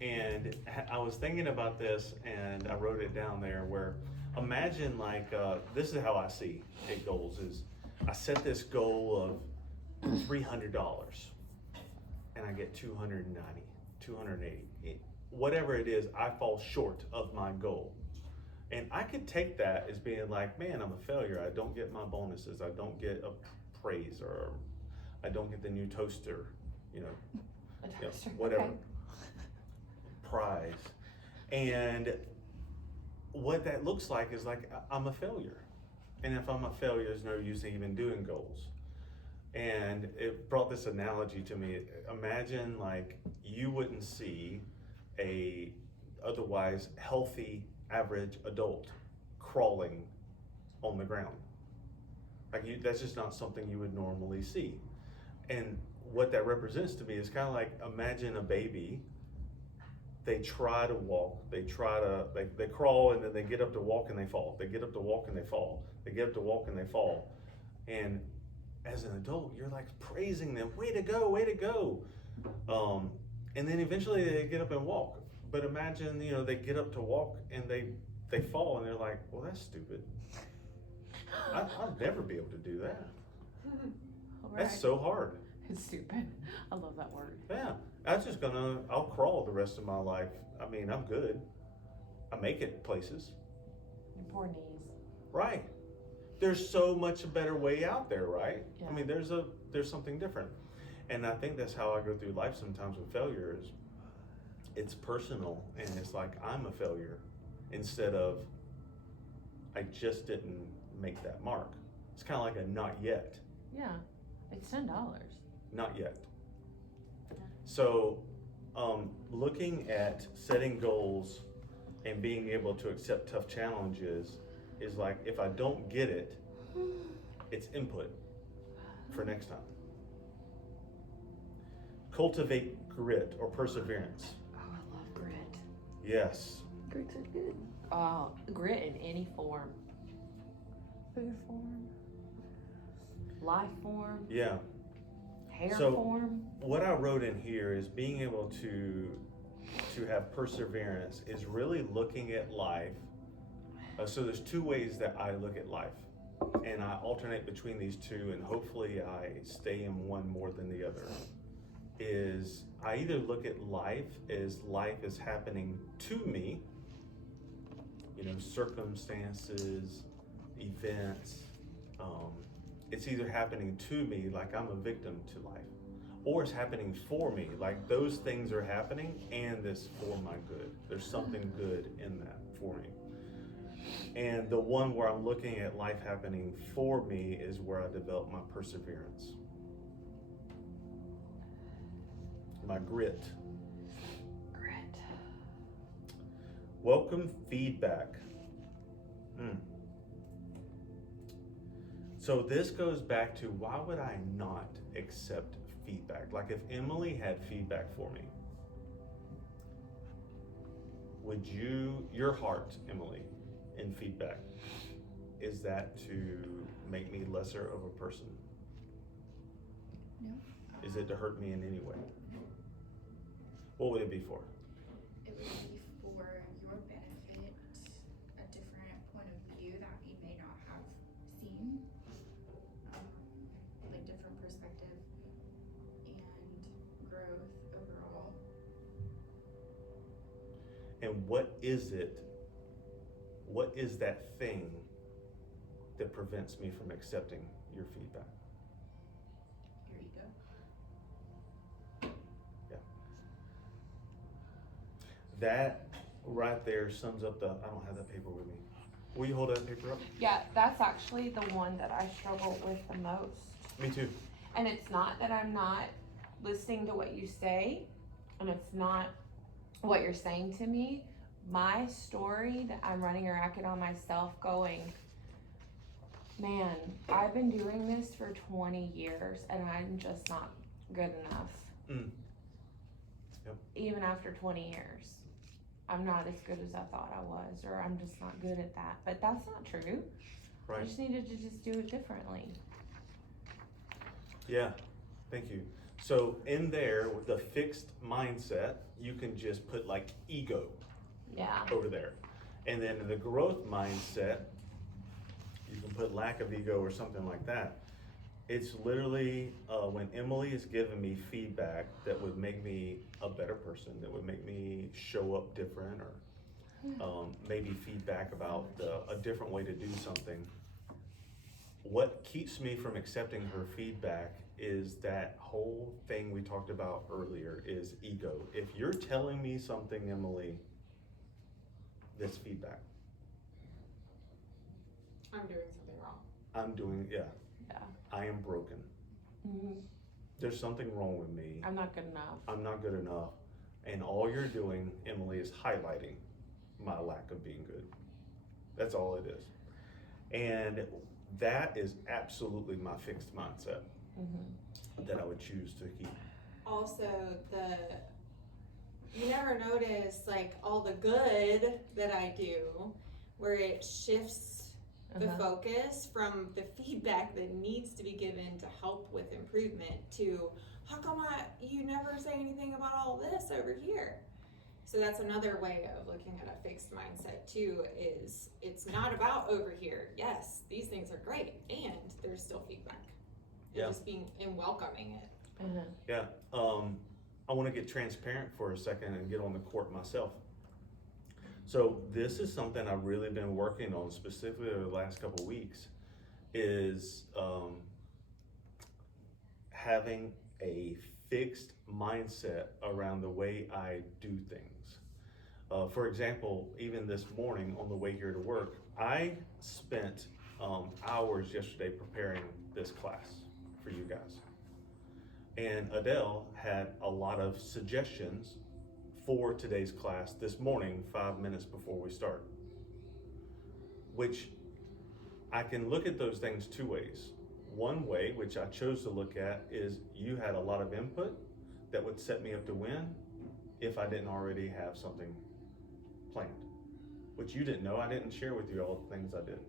And I was thinking about this, and I wrote it down there, where imagine like, this is how I see goals, is I set this goal of $300 and I get 290, 280, whatever it is, I fall short of my goal. And I could take that as being like, man, I'm a failure. I don't get my bonuses. I don't get a praise, or I don't get the new toaster, whatever. Okay. Prize. And what that looks like is like, I'm a failure. And if I'm a failure, there's no use in even doing goals. And it brought this analogy to me. Imagine like you wouldn't see a otherwise healthy average adult crawling on the ground. Like that's just not something you would normally see. And what that represents to me is kind of like, imagine a baby. They try to walk, they crawl, and then they get up to walk and they fall. They get up to walk and they fall. They get up to walk and they fall. And as an adult, you're like praising them, way to go, way to go. And then eventually they get up and walk. But imagine, they get up to walk and they fall, and they're like, well, that's stupid. I'll never be able to do that. That's so hard. It's stupid. I love that word. Yeah, I'll crawl the rest of my life. I mean, I'm good. I make it places. Your poor knees. Right. There's so much a better way out there, right? Yeah. I mean, there's something different. And I think that's how I go through life sometimes with failure. Is it's personal, and it's like I'm a failure instead of I just didn't make that mark. It's kind of like a not yet. Yeah, it's $10. Not yet. So, looking at setting goals and being able to accept tough challenges is like, if I don't get it, it's input for next time. Cultivate grit or perseverance. Oh, I love grit. Yes. Grits are good. Grit in any form. Food form. Life form. Yeah. Hair So, form. What I wrote in here is being able to have perseverance is really looking at life. So there's two ways that I look at life, and I alternate between these two, and hopefully I stay in one more than the other. Is I either look at life is happening to me, circumstances, events. It's either happening to me, like I'm a victim to life, or it's happening for me, like those things are happening and it's for my good. There's something good in that for me. And the one where I'm looking at life happening for me is where I develop my perseverance, my grit. Grit. Welcome feedback. So this goes back to, why would I not accept feedback? Like if Emily had feedback for me, would your heart, Emily, in feedback, is that to make me lesser of a person? No. Is it to hurt me in any way? What would it be for? It would be for your benefit, a different point of view that we may not have seen. And what is that thing that prevents me from accepting your feedback? Here you go. That right there sums up I don't have that paper with me. Will you hold that paper up? Yeah, that's actually the one that I struggle with the most. Me too. And it's not that I'm not listening to what you say, and it's not what you're saying to me. My story that I'm running a racket on myself going, man, I've been doing this for 20 years and I'm just not good enough. Yep. Even after 20 years. I'm not as good as I thought I was, or I'm just not good at that. But that's not true. Right. I just needed to just do it differently. Yeah, thank you. So in there with the fixed mindset, you can just put like ego Yeah. over there. And then in the growth mindset, you can put lack of ego or something like that. It's literally when Emily is giving me feedback that would make me a better person, that would make me show up different, or maybe feedback about a different way to do something. What keeps me from accepting her feedback is that whole thing we talked about earlier is ego. If you're telling me something, Emily, that's feedback. I'm doing something wrong. Yeah. Yeah. I am broken. Mm-hmm. There's something wrong with me. I'm not good enough. I'm not good enough. And all you're doing, Emily, is highlighting my lack of being good. That's all it is. And that is absolutely my fixed mindset that I would choose to keep. Also, you never notice like all the good that I do, where it shifts the focus from the feedback that needs to be given to help with improvement to how come you never say anything about all this over here? So that's another way of looking at a fixed mindset too, is it's not about over here. Yes, these things are great, and there's still feedback. Yeah. And just being and welcoming it. Yeah. I want to get transparent for a second and get on the court myself. So this is something I've really been working on specifically over the last couple of weeks, is having a fixed mindset around the way I do things. For example, even this morning on the way here to work, I spent hours yesterday preparing this class for you guys. And Adele had a lot of suggestions for today's class this morning, 5 minutes before we start. Which I can look at those things two ways. One way, which I chose to look at, is you had a lot of input that would set me up to win if I didn't already have something planned, which you didn't know. I didn't share with you all the things I did.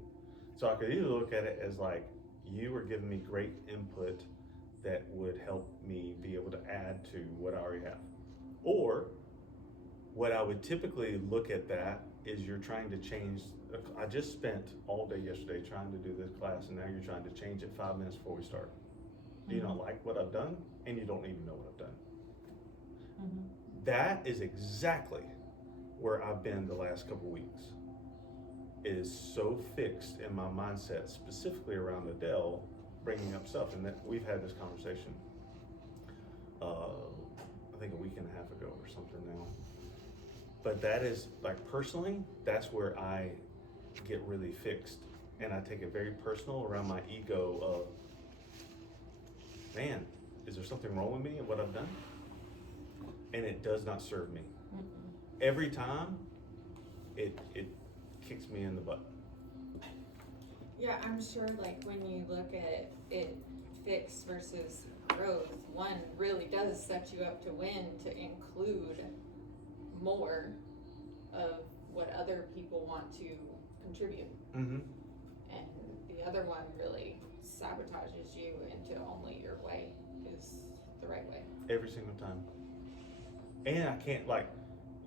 So I could either look at it as like, you were giving me great input that would help me be able to add to what I already have. Or what I would typically look at that is you're trying to change. I just spent all day yesterday trying to do this class, and now you're trying to change it 5 minutes before we start. Do you not like what I've done? And you don't even know what I've done. That is exactly where I've been the last couple weeks. It is so fixed in my mindset, specifically around Adele bringing up stuff, and that we've had this conversation I think a week and a half ago or something now. But that is, like, personally, that's where I get really fixed, and I take it very personal around my ego of, man, is there something wrong with me and what I've done? And it does not serve me. Every time it kicks me in the butt. Yeah, I'm sure like when you look at it fixed versus growth, one really does set you up to win, to include more of what other people want to contribute. And the other one really sabotages you into only your way is the right way. Every single time. And I can't, like,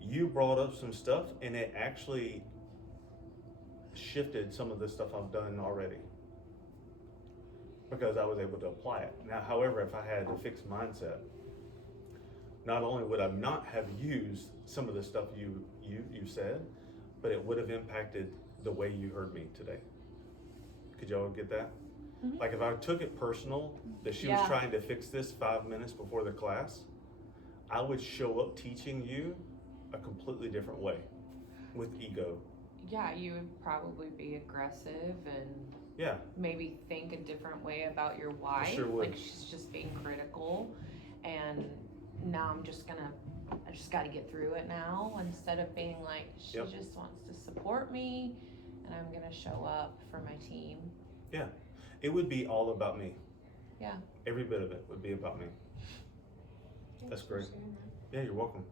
you brought up some stuff and it actually shifted some of the stuff I've done already, because I was able to apply it. Now, however, if I had a fixed mindset, not only would I not have used some of the stuff you said, but it would have impacted the way you heard me today. Could y'all get that? Mhm. Like if I took it personal that she was trying to fix this 5 minutes before the class, I would show up teaching you a completely different way with ego. Yeah, you would probably be aggressive and Yeah. maybe think a different way about your wife. Sure would. Like she's just being critical, and now I just got to get through it now, instead of being like, she Yep. just wants to support me and I'm gonna show up for my team. It would be all about me. Yeah. Every bit of it would be about me. That's great. Yeah, you're welcome.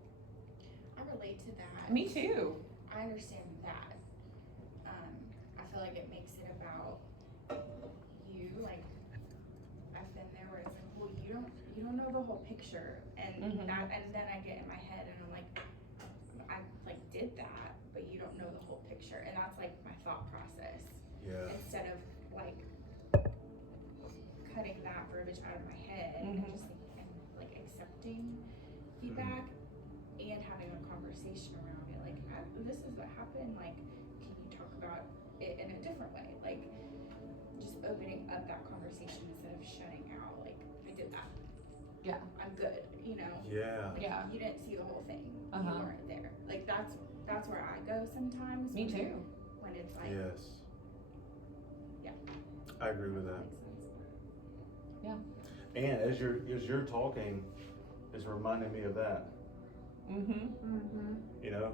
I relate to that. Me too. I understand that. I feel like it makes it about you. Like I've been there where it's like, well, you don't know the whole picture, and Mhm. and then I get in my head and I'm like, I like did that, but you don't know the whole picture, and that's like my thought process. Yeah. Instead of like cutting that verbiage out of my head and Mhm. just like accepting feedback and having a conversation around it. Like, this is what happened. Like, can you talk about it in a different way? Like, just opening up that conversation instead of shutting out. Like, I did that. Yeah. I'm good. You know. Yeah. Like, Yeah. You didn't see the whole thing. Uh-huh. You weren't there. Like, that's where I go sometimes. Me too. When it's like. Yes. Yeah. I agree with that. Makes sense. And as you're talking, it's reminding me of that. Mm-hmm. You know?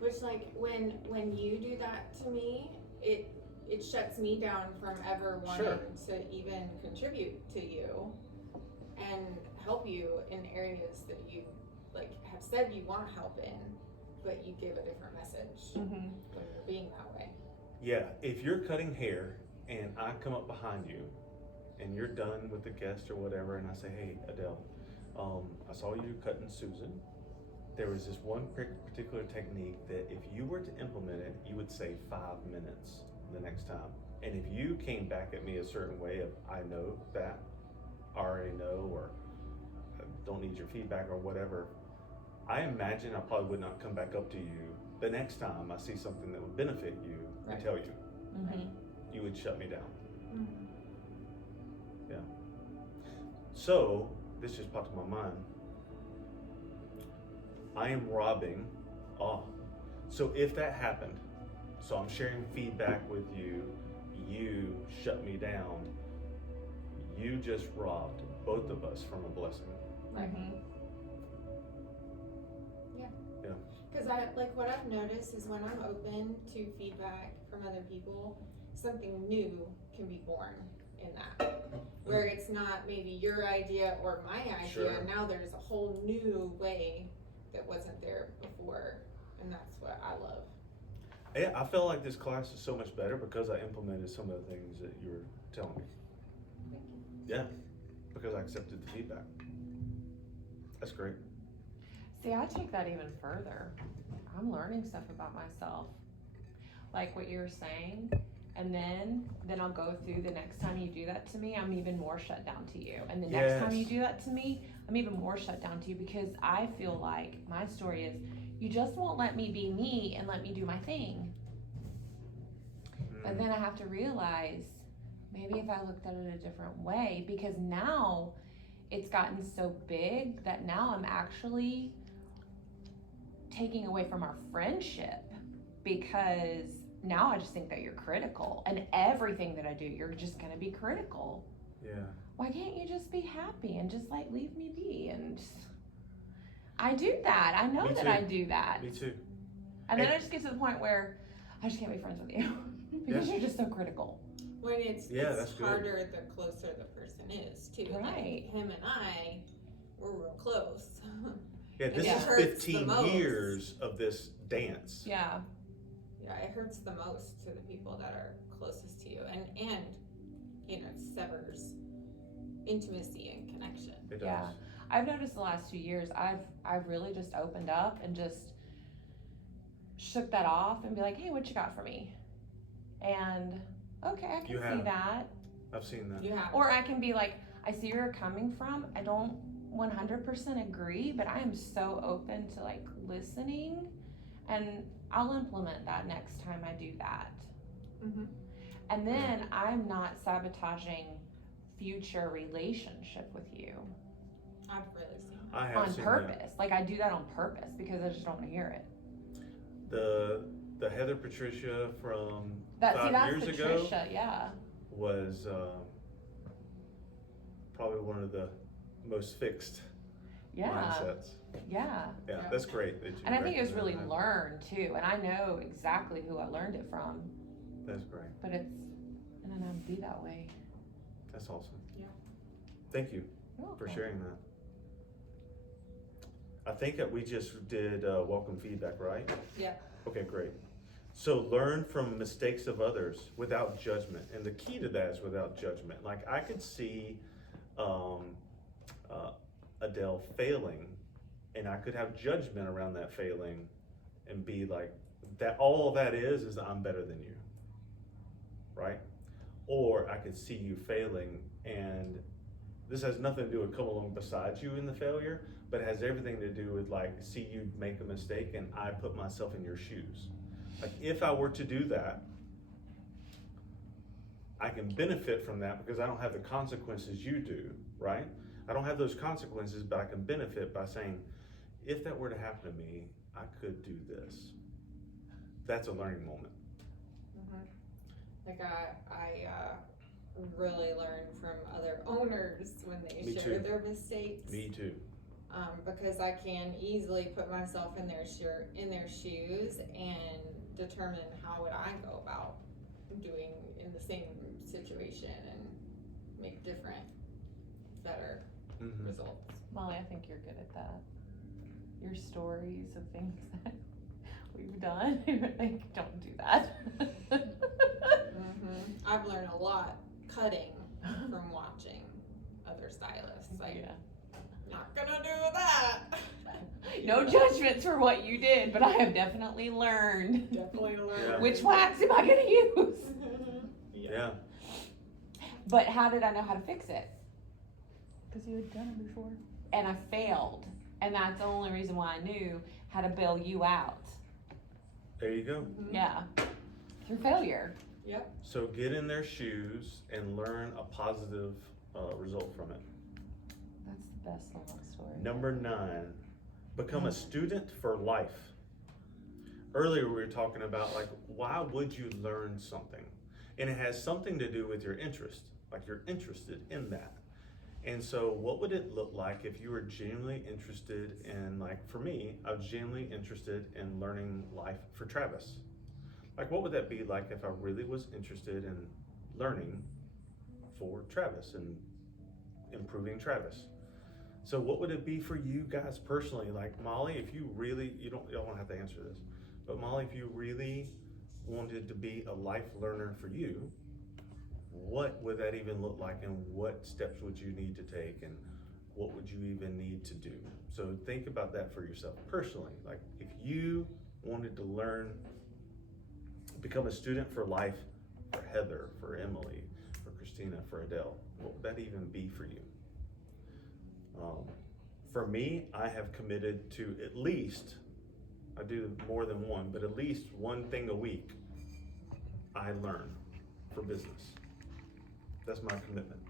Which, like, when you do that to me, it shuts me down from ever wanting Sure. to even contribute to you and help you in areas that you like have said you want help in, but you give a different message Mm-hmm. when you're being that way. Yeah. If you're cutting hair and I come up behind you and you're done with the guest or whatever, and I say, hey, Adele, I saw you cutting Susan. There was this one particular technique that if you were to implement it, you would save 5 minutes the next time. And if you came back at me a certain way of, I know that, I already know, or don't need your feedback or whatever, I imagine I probably would not come back up to you the next time I see something that would benefit you and Right. tell you. Mm-hmm. You would shut me down. Yeah. So, this just popped in my mind. I am robbing. So if that happened, so I'm sharing feedback with you, you shut me down, you just robbed both of us from a blessing. Mm-hmm. Because what I've noticed is when I'm open to feedback from other people, something new can be born in that. Where it's not maybe your idea or my idea, Sure. now there's a whole new way that wasn't there before, and that's what I love. Yeah, I felt like this class is so much better because I implemented some of the things that you were telling me. Yeah, because I accepted the feedback. That's great. See, I take that even further. I'm learning stuff about myself, like what you were saying, and then I'll go through the next time you do that to me, I'm even more shut down to you, and the next time you Yes. do that to me, I'm even more shut down to you, because I feel like my story is you just won't let me be me and let me do my thing. But then I have to realize maybe if I looked at it a different way, because now it's gotten so big that now I'm actually taking away from our friendship, because now I just think that you're critical, and everything that I do, you're just gonna be critical. Yeah. Why can't you just be happy and just like leave me be? And I do that. I know Me that too. I do that. Me too. And then I just get to the point where I just can't be friends with you because you're just so critical. When it's that's good. harder the closer the person is too. Right. Like him and I, we're real close. Yeah, this It is hurts the 15 most. years of this dance. Yeah. Yeah, it hurts the most to the people that are closest to you, and you know, it severs intimacy and connection. It does. Yeah. I've noticed the last 2 years, I've really just opened up and just shook that off and be like, hey, what you got for me? And okay, I can You see have. that. I've seen that. You have Or I can be like, I see where you're coming from. I don't 100% agree, but I am so open to like listening, and I'll implement that next time I do that. Mhm. And then I'm not sabotaging future relationship with you I've really seen that. I have on seen purpose. Like I do that on purpose because I just don't want to hear it. The Heather Patricia from That's 5 years ago Patricia, yeah. was probably one of the most fixed Yeah. mindsets. Yeah. Yeah, that's great. That you And I think it was really recommend that. learned too. And I know exactly who I learned it from. That's great. But and then I'd be that way. That's awesome. Yeah. Thank you You're for welcome. sharing that. I think that we just did welcome feedback, right? Yeah. Okay, great. So learn from mistakes of others without judgment. And the key to that is without judgment. Like I could see Adele failing, and I could have judgment around that failing and be like, that all that is I'm better than you, right? Or I could see you failing, and this has nothing to do with come along beside you in the failure, but it has everything to do with like, see you make a mistake and I put myself in your shoes. Like if I were to do that, I can benefit from that because I don't have the consequences you do, right? I don't have those consequences, but I can benefit by saying, if that were to happen to me, I could do this. That's a learning moment. Like I really learn from other owners when they Me share too. their mistakes. Me too. Because I can easily put myself in their shoes and determine how would I go about doing in the same situation and make different, better Mm-hmm. results. Molly, I think you're good at that. Your stories of things that we've done, you're like, don't do that. I've learned a lot cutting from watching other stylists. Like, Yeah. not gonna do that. No judgments for what you did, but I have definitely learned Definitely learned. Yeah. which wax am I gonna use. Yeah. But how did I know how to fix it? Because you had done it before. And I failed. And that's the only reason why I knew how to bail you out. There you go. Yeah. Through failure. Yep. So get in their shoes and learn a positive result from it. That's the best little story. Number 9, become a student for life. Earlier we were talking about like, why would you learn something? And it has something to do with your interest, like you're interested in that. And so what would it look like if you were genuinely interested in, like for me, I was genuinely interested in learning life for Travis. Like what would that be like if I really was interested in learning for Travis and improving Travis? So what would it be for you guys personally? Like Molly, if you really, you don't have to answer this, but Molly, if you really wanted to be a life learner for you, what would that even look like, and what steps would you need to take, and what would you even need to do? So think about that for yourself personally. Like if you wanted to learn, become a student for life for Heather, for Emily, for Christina, for Adele, what would that even be for you? For me, I have committed to at least, I do more than one, but at least one thing a week I learn for business. That's my commitment.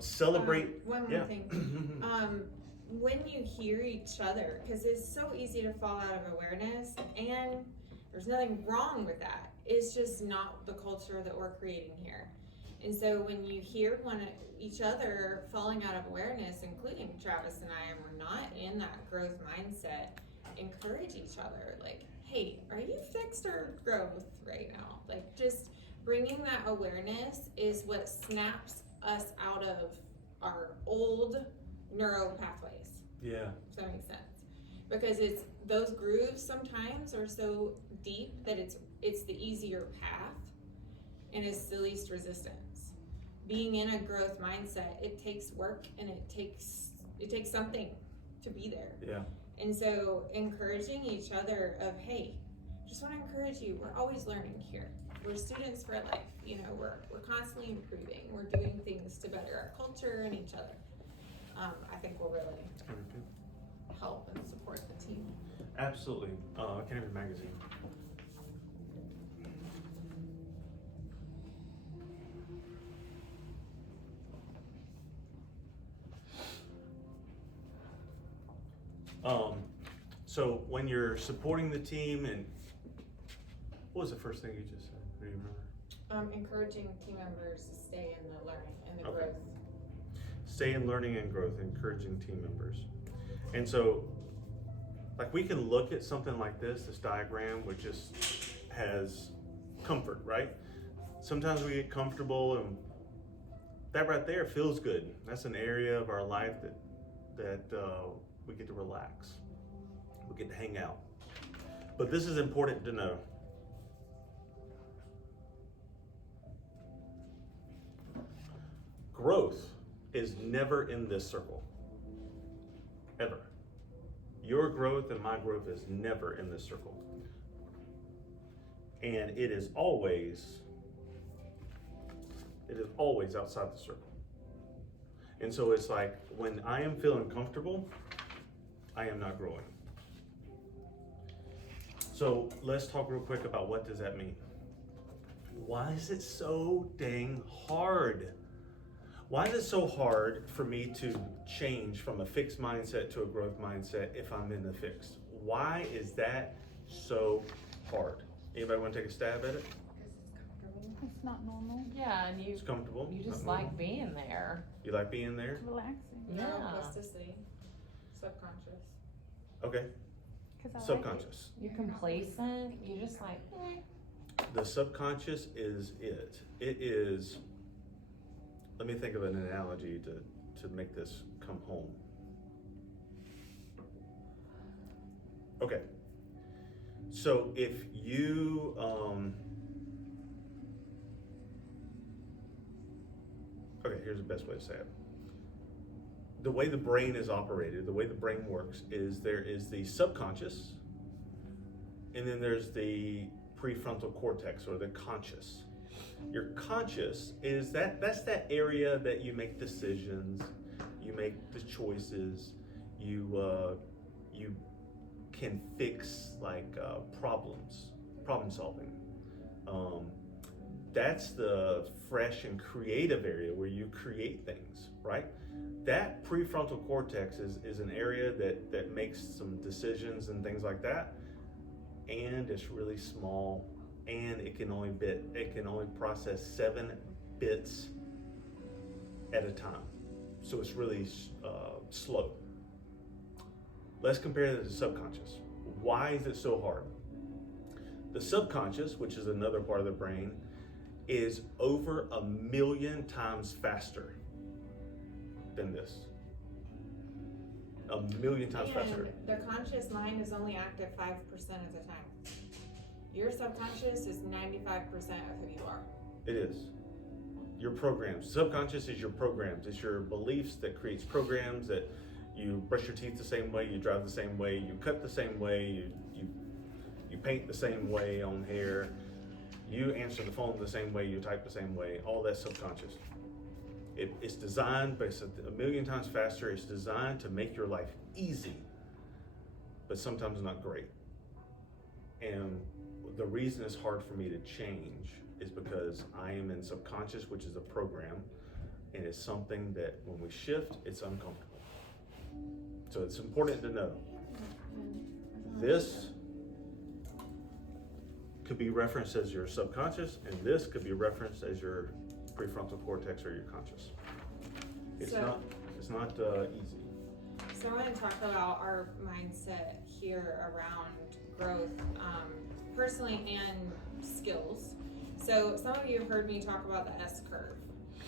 Celebrate. One more Yeah. thing. When you hear each other, because it's so easy to fall out of awareness, and there's nothing wrong with that. It's just not the culture that we're creating here. And so when you hear each other falling out of awareness, including Travis and I, and we're not in that growth mindset, encourage each other. Like, hey, are you fixed or growth right now? Like, just bringing that awareness is what snaps us out of our old neuro pathways. Yeah. If that makes sense. Because it's those grooves sometimes are so deep that it's the easier path and it's the least resistance. Being in a growth mindset, it takes work and it takes something to be there. Yeah. And so encouraging each other of, hey, just want to encourage you, we're always learning here. We're students for life, we're constantly improving. We're doing things to better our culture and each other. I think will really help and support the team. Absolutely. Canterbury Magazine. So when you're supporting the team, and what was the first thing you just said? Do you remember? Encouraging team members to stay in the learning and the Okay. growth. Stay in learning and growth, encouraging team members. And so, like, we can look at something like this diagram, which just has comfort, right? Sometimes we get comfortable, and that right there feels good. That's an area of our life that we get to relax. We get to hang out. But this is important to know. Growth is never in this circle, ever. Your growth and my growth is never in this circle. And it is always outside the circle. And so it's like, when I am feeling comfortable, I am not growing. So let's talk real quick about what does that mean. Why is it so dang hard? Why is it so hard for me to change from a fixed mindset to a growth mindset if I'm in the fixed? Why is that so hard? Anybody want to take a stab at it? It's not normal. Yeah, and It's comfortable. you just not like normal. being there. You like being there? It's relaxing. Yeah. Neuroplasticity, subconscious. Okay. 'Cause I like it. Subconscious. You're complacent. You're just like, The subconscious is it. It is, let me think of an analogy to make this come home. Okay. So if you, okay, here's the best way to say it. The way the brain is operated, the way the brain works is there is the subconscious, and then there's the prefrontal cortex, or the conscious. Your conscious is that's that area that you make decisions, you make the choices, you can fix like problem solving. That's the fresh and creative area where you create things, right? That prefrontal cortex is an area that makes some decisions and things like that, and it's really small, and it can only process 7 bits at a time, so it's really slow. Let's compare that to the subconscious. Why is it so hard? The subconscious, which is another part of the brain, is over 1,000,000 times faster than this. 1,000,000 times faster. And the conscious mind is only active 5% of the time. Your subconscious is 95% of who you are. It is. Your programs. Subconscious is your programs. It's your beliefs that creates programs that you brush your teeth the same way, you drive the same way, you cut the same way, you paint the same way on hair, you answer the phone the same way, you type the same way. All that's subconscious. It's designed, but it's 1,000,000 times faster. It's designed to make your life easy, but sometimes not great. And the reason it's hard for me to change is because I am in subconscious, which is a program, and it's something that when we shift, it's uncomfortable. So it's important to know. This could be referenced as your subconscious, and this could be referenced as your prefrontal cortex or your conscious. It's So- not easy. So I want to talk about our mindset here around growth, personally and skills. So some of you have heard me talk about the S curve.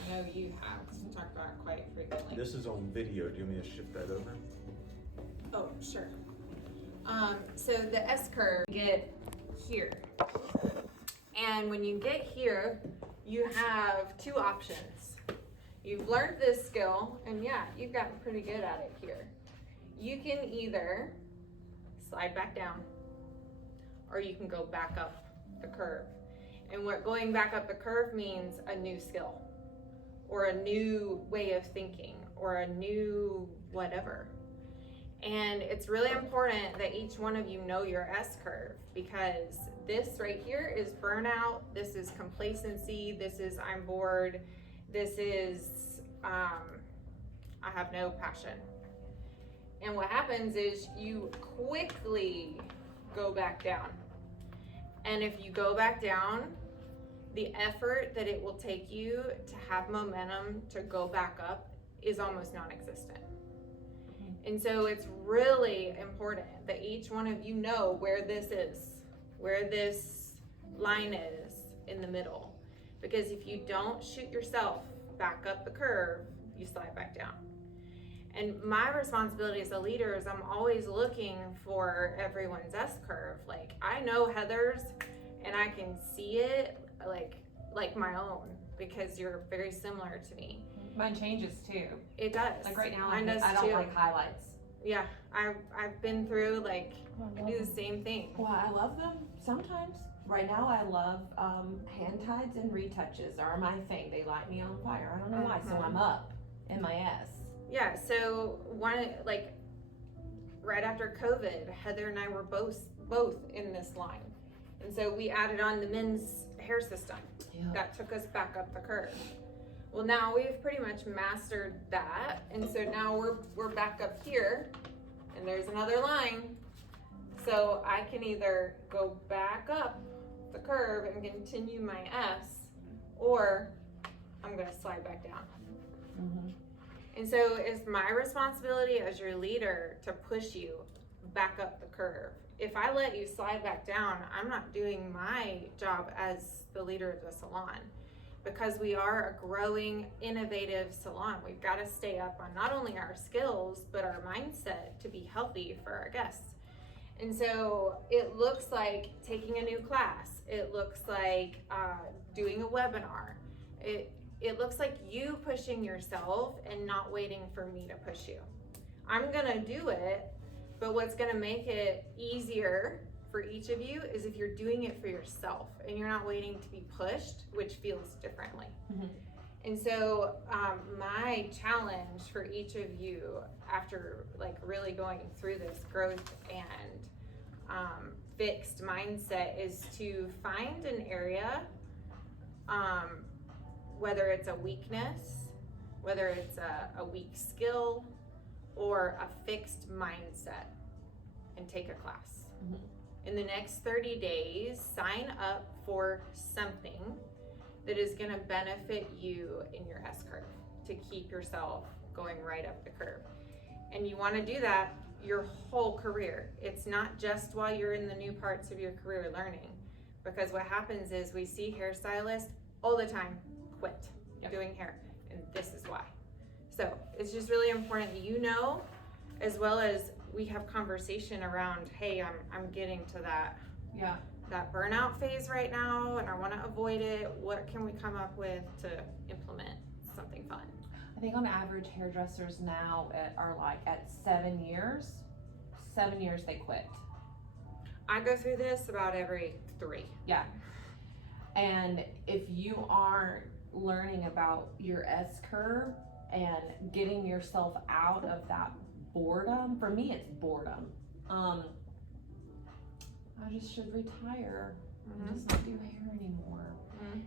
I know you have, because we talk about it quite frequently. This is on video. Do you want me to shift that over? Oh, sure. So the S curve, you get here. And when you get here, you have 2 options. You've learned this skill, and yeah, you've gotten pretty good at it here. You can either slide back down, or you can go back up the curve. And what going back up the curve means, a new skill, or a new way of thinking, or a new whatever. And it's really important that each one of you know your S-curve, because this right here is burnout, this is complacency, this is I'm bored, this is I have no passion. And what happens is you quickly go back down. And if you go back down, the effort that it will take you to have momentum to go back up is almost non-existent. And so it's really important that each one of you know where this is, where this line is in the middle. Because if you don't shoot yourself back up the curve, you slide back down. And my responsibility as a leader is I'm always looking for everyone's S-curve. Like, I know Heather's, and I can see it like my own, because you're very similar to me. Mine changes too. It does. Like right now, Mine does I don't too. like highlights. Yeah, I've been through, like, I do the same thing. Well, I love them sometimes. Right now, I love hand tides and retouches are my thing. They light me on fire. I don't know why. So I'm up in my S. Yeah, so like right after COVID, Heather and I were both in this line. And so we added on the men's hair system. Yeah. That took us back up the curve. Well, now we've pretty much mastered that. And so now we're back up here, and there's another line. So I can either go back up the curve and continue my S, or I'm gonna slide back down. Mm-hmm. And so it's my responsibility as your leader to push you back up the curve. If I let you slide back down, I'm not doing my job as the leader of the salon, because we are a growing, innovative salon. We've got to stay up on not only our skills, but our mindset to be healthy for our guests. And so it looks like taking a new class. It looks like doing a webinar. It looks like you pushing yourself and not waiting for me to push you. I'm gonna do it, but what's gonna make it easier for each of you is if you're doing it for yourself and you're not waiting to be pushed, which feels differently. Mm-hmm. And so my challenge for each of you after like really going through this growth and fixed mindset is to find an area, whether it's a weakness, whether it's a weak skill, or a fixed mindset, and take a class. Mm-hmm. In the next 30 days, sign up for something that is gonna benefit you in your S-curve to keep yourself going right up the curve. And you wanna do that your whole career. It's not just while you're in the new parts of your career learning, because what happens is we see hairstylists all the time quit doing hair, and this is why. So it's just really important that you know, as well as we have conversation around, hey, I'm getting to that burnout phase right now, and I want to avoid it. What can we come up with to implement something fun? I think on average, hairdressers now are like at 7 years. 7 years they quit. I go through this about every 3. Yeah. And if you aren't learning about your S-curve and getting yourself out of that boredom, for me it's boredom. I just should retire and just not do hair anymore.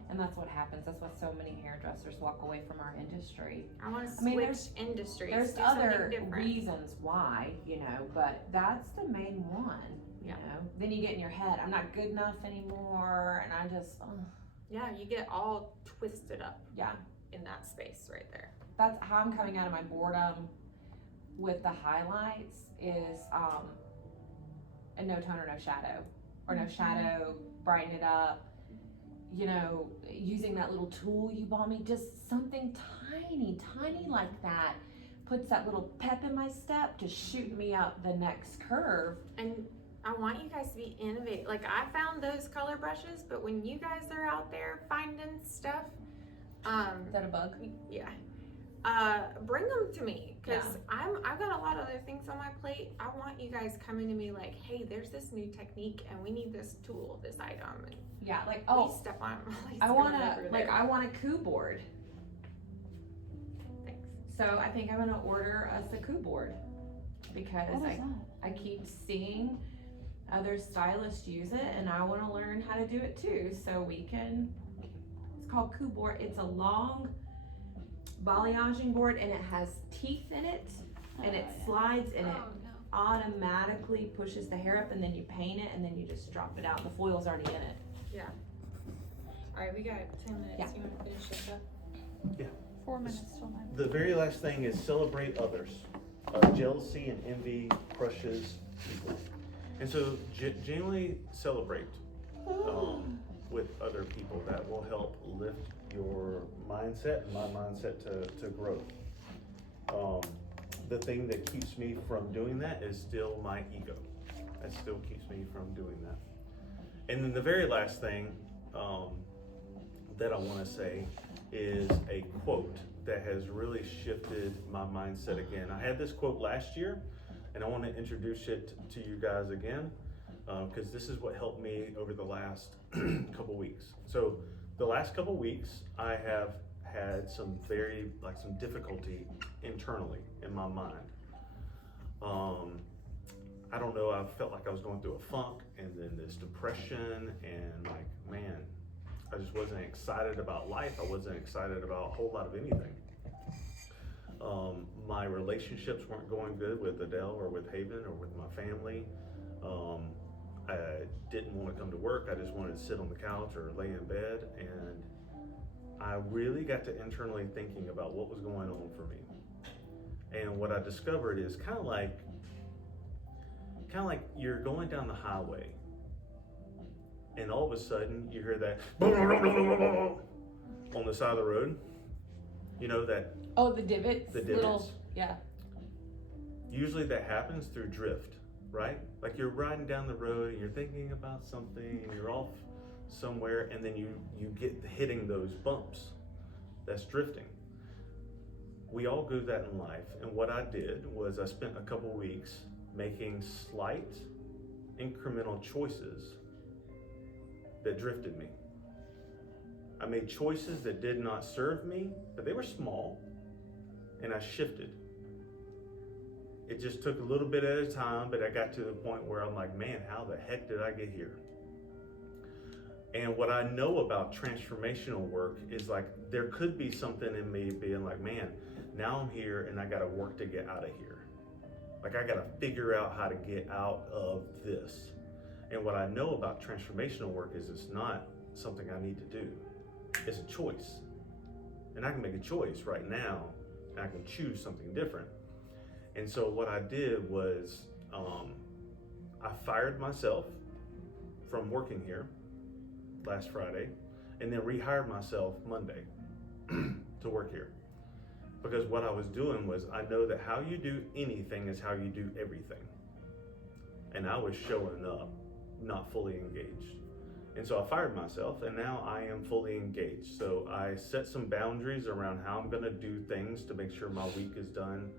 And that's what happens. That's why so many hairdressers walk away from our industry. I want to switch industries. There's do other something different. reasons why, but that's the main one. You know, then you get in your head, I'm not good enough anymore, and I just, Yeah, you get all twisted up. Yeah. In that space right there. That's how I'm coming out of my boredom with the highlights is a no tone or no shadow, or no shadow, brighten it up. Using that little tool you bought me, just something tiny like that puts that little pep in my step to shoot me up the next curve. And I want you guys to be innovative. Like, I found those color brushes, but when you guys are out there finding stuff, Is that a bug? yeah, bring them to me, because I've got a lot of other things on my plate. I want you guys coming to me like, hey, there's this new technique and we need this tool, this item, and Yeah, like, we step on them. I want a coup board. Thanks. So I think I'm gonna order us a coup board because What is that? I keep seeing other stylists use it and I wanna learn how to do it too. So we can, it's called coup board. It's a long balayaging board and it has teeth in it and it slides and it automatically pushes the hair up and then you paint it and then you just drop it out. The foil's already in it. Alright, we got 10 minutes. Yeah. You wanna finish this up? 4 minutes till 9. The very last thing is celebrate others. Jealousy and envy crushes people. And so genuinely celebrate with other people. That will help lift your mindset and my mindset to growth. The thing that keeps me from doing that is still my ego. That still keeps me from doing that. And then the very last thing that I want to say is a quote that has really shifted my mindset again. I had this quote last year, and I want to introduce it to you guys again, because this is what helped me over the last couple weeks. So the last couple weeks, I have had some some difficulty internally in my mind. I don't know, I felt like I was going through a funk and then this depression and like, man, I just wasn't excited about life. I wasn't excited about a whole lot of anything. My relationships weren't going good with Adele or with Haven or with my family. I didn't want to come to work. I just wanted to sit on the couch or lay in bed. And I really got to internally thinking about what was going on for me. And what I discovered is kind of like you're going down the highway and all of a sudden you hear that on the side of the road. You know that? Oh, the divots? The divots. Yeah. Usually that happens through drift, right? Like you're riding down the road and you're thinking about something and you're off somewhere and then you get hitting those bumps. That's drifting. We all do that in life. And what I did was I spent a couple weeks making slight incremental choices that drifted me. I made choices that did not serve me, but they were small, and I shifted. It just took a little bit at a time, but I got to the point where I'm like, man, how the heck did I get here? And what I know about transformational work is like, there could be something in me being like, man, now I'm here and I gotta work to get out of here. Like I gotta figure out how to get out of this. And what I know about transformational work is it's not something I need to do. It's a choice. And I can make a choice right now and I can choose something different. And so what I did was I fired myself from working here last Friday and then rehired myself Monday to work here. Because what I was doing was I know that how you do anything is how you do everything. And I was showing up not fully engaged. And so I fired myself and now I am fully engaged. So I set some boundaries around how I'm gonna do things to make sure my week is done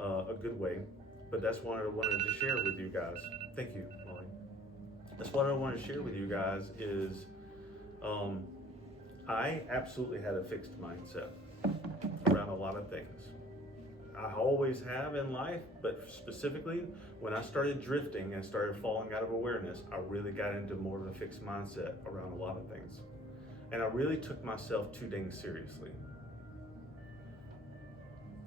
a good way. But that's what I wanted to share with you guys. Thank you, Molly. That's what I want to share with you guys is I absolutely had a fixed mindset around a lot of things. I always have in life, but specifically when I started drifting and started falling out of awareness, I really got into more of a fixed mindset around a lot of things. And I really took myself too dang seriously.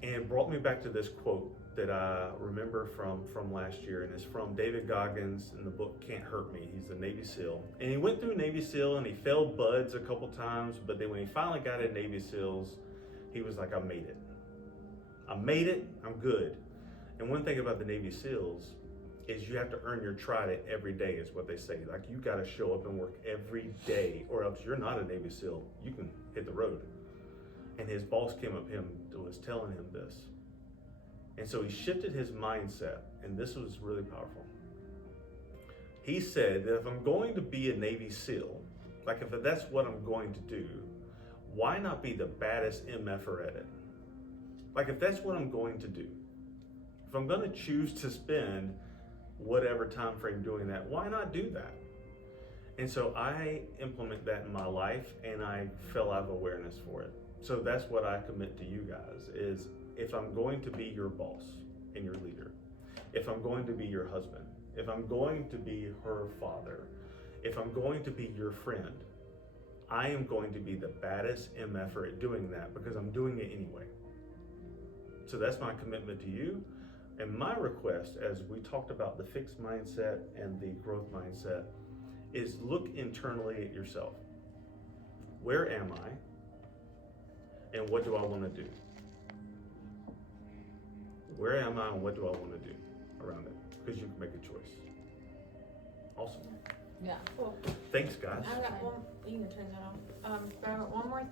And it brought me back to this quote that I remember from last year, and it's from David Goggins in the book Can't Hurt Me. He's a Navy SEAL. And he went through Navy SEAL and he failed buds a couple times, but then when he finally got in Navy SEALs, he was like, I made it. I made it, I'm good. And one thing about the Navy SEALs is you have to earn your trident every day is what they say. Like you gotta show up and work every day or else you're not a Navy SEAL. You can hit the road. And his boss came up to him and was telling him this. And so he shifted his mindset, and this was really powerful. He said that if I'm going to be a Navy SEAL, like if that's what I'm going to do, why not be the baddest MFer at it? Like if that's what I'm going to do, if I'm gonna choose to spend whatever time frame doing that, why not do that? And so I implement that in my life and I fell out of awareness for it. So that's what I commit to you guys is if I'm going to be your boss and your leader, if I'm going to be your husband, if I'm going to be her father, if I'm going to be your friend, I am going to be the baddest MFer at doing that because I'm doing it anyway. So that's my commitment to you. And my request, as we talked about the fixed mindset and the growth mindset, is look internally at yourself. Where am I? And what do I want to do? Where am I and what do I want to do around it? Because you can make a choice. Awesome. Yeah. Cool. Thanks, guys. I got one, you can turn that off. But I got one more thing.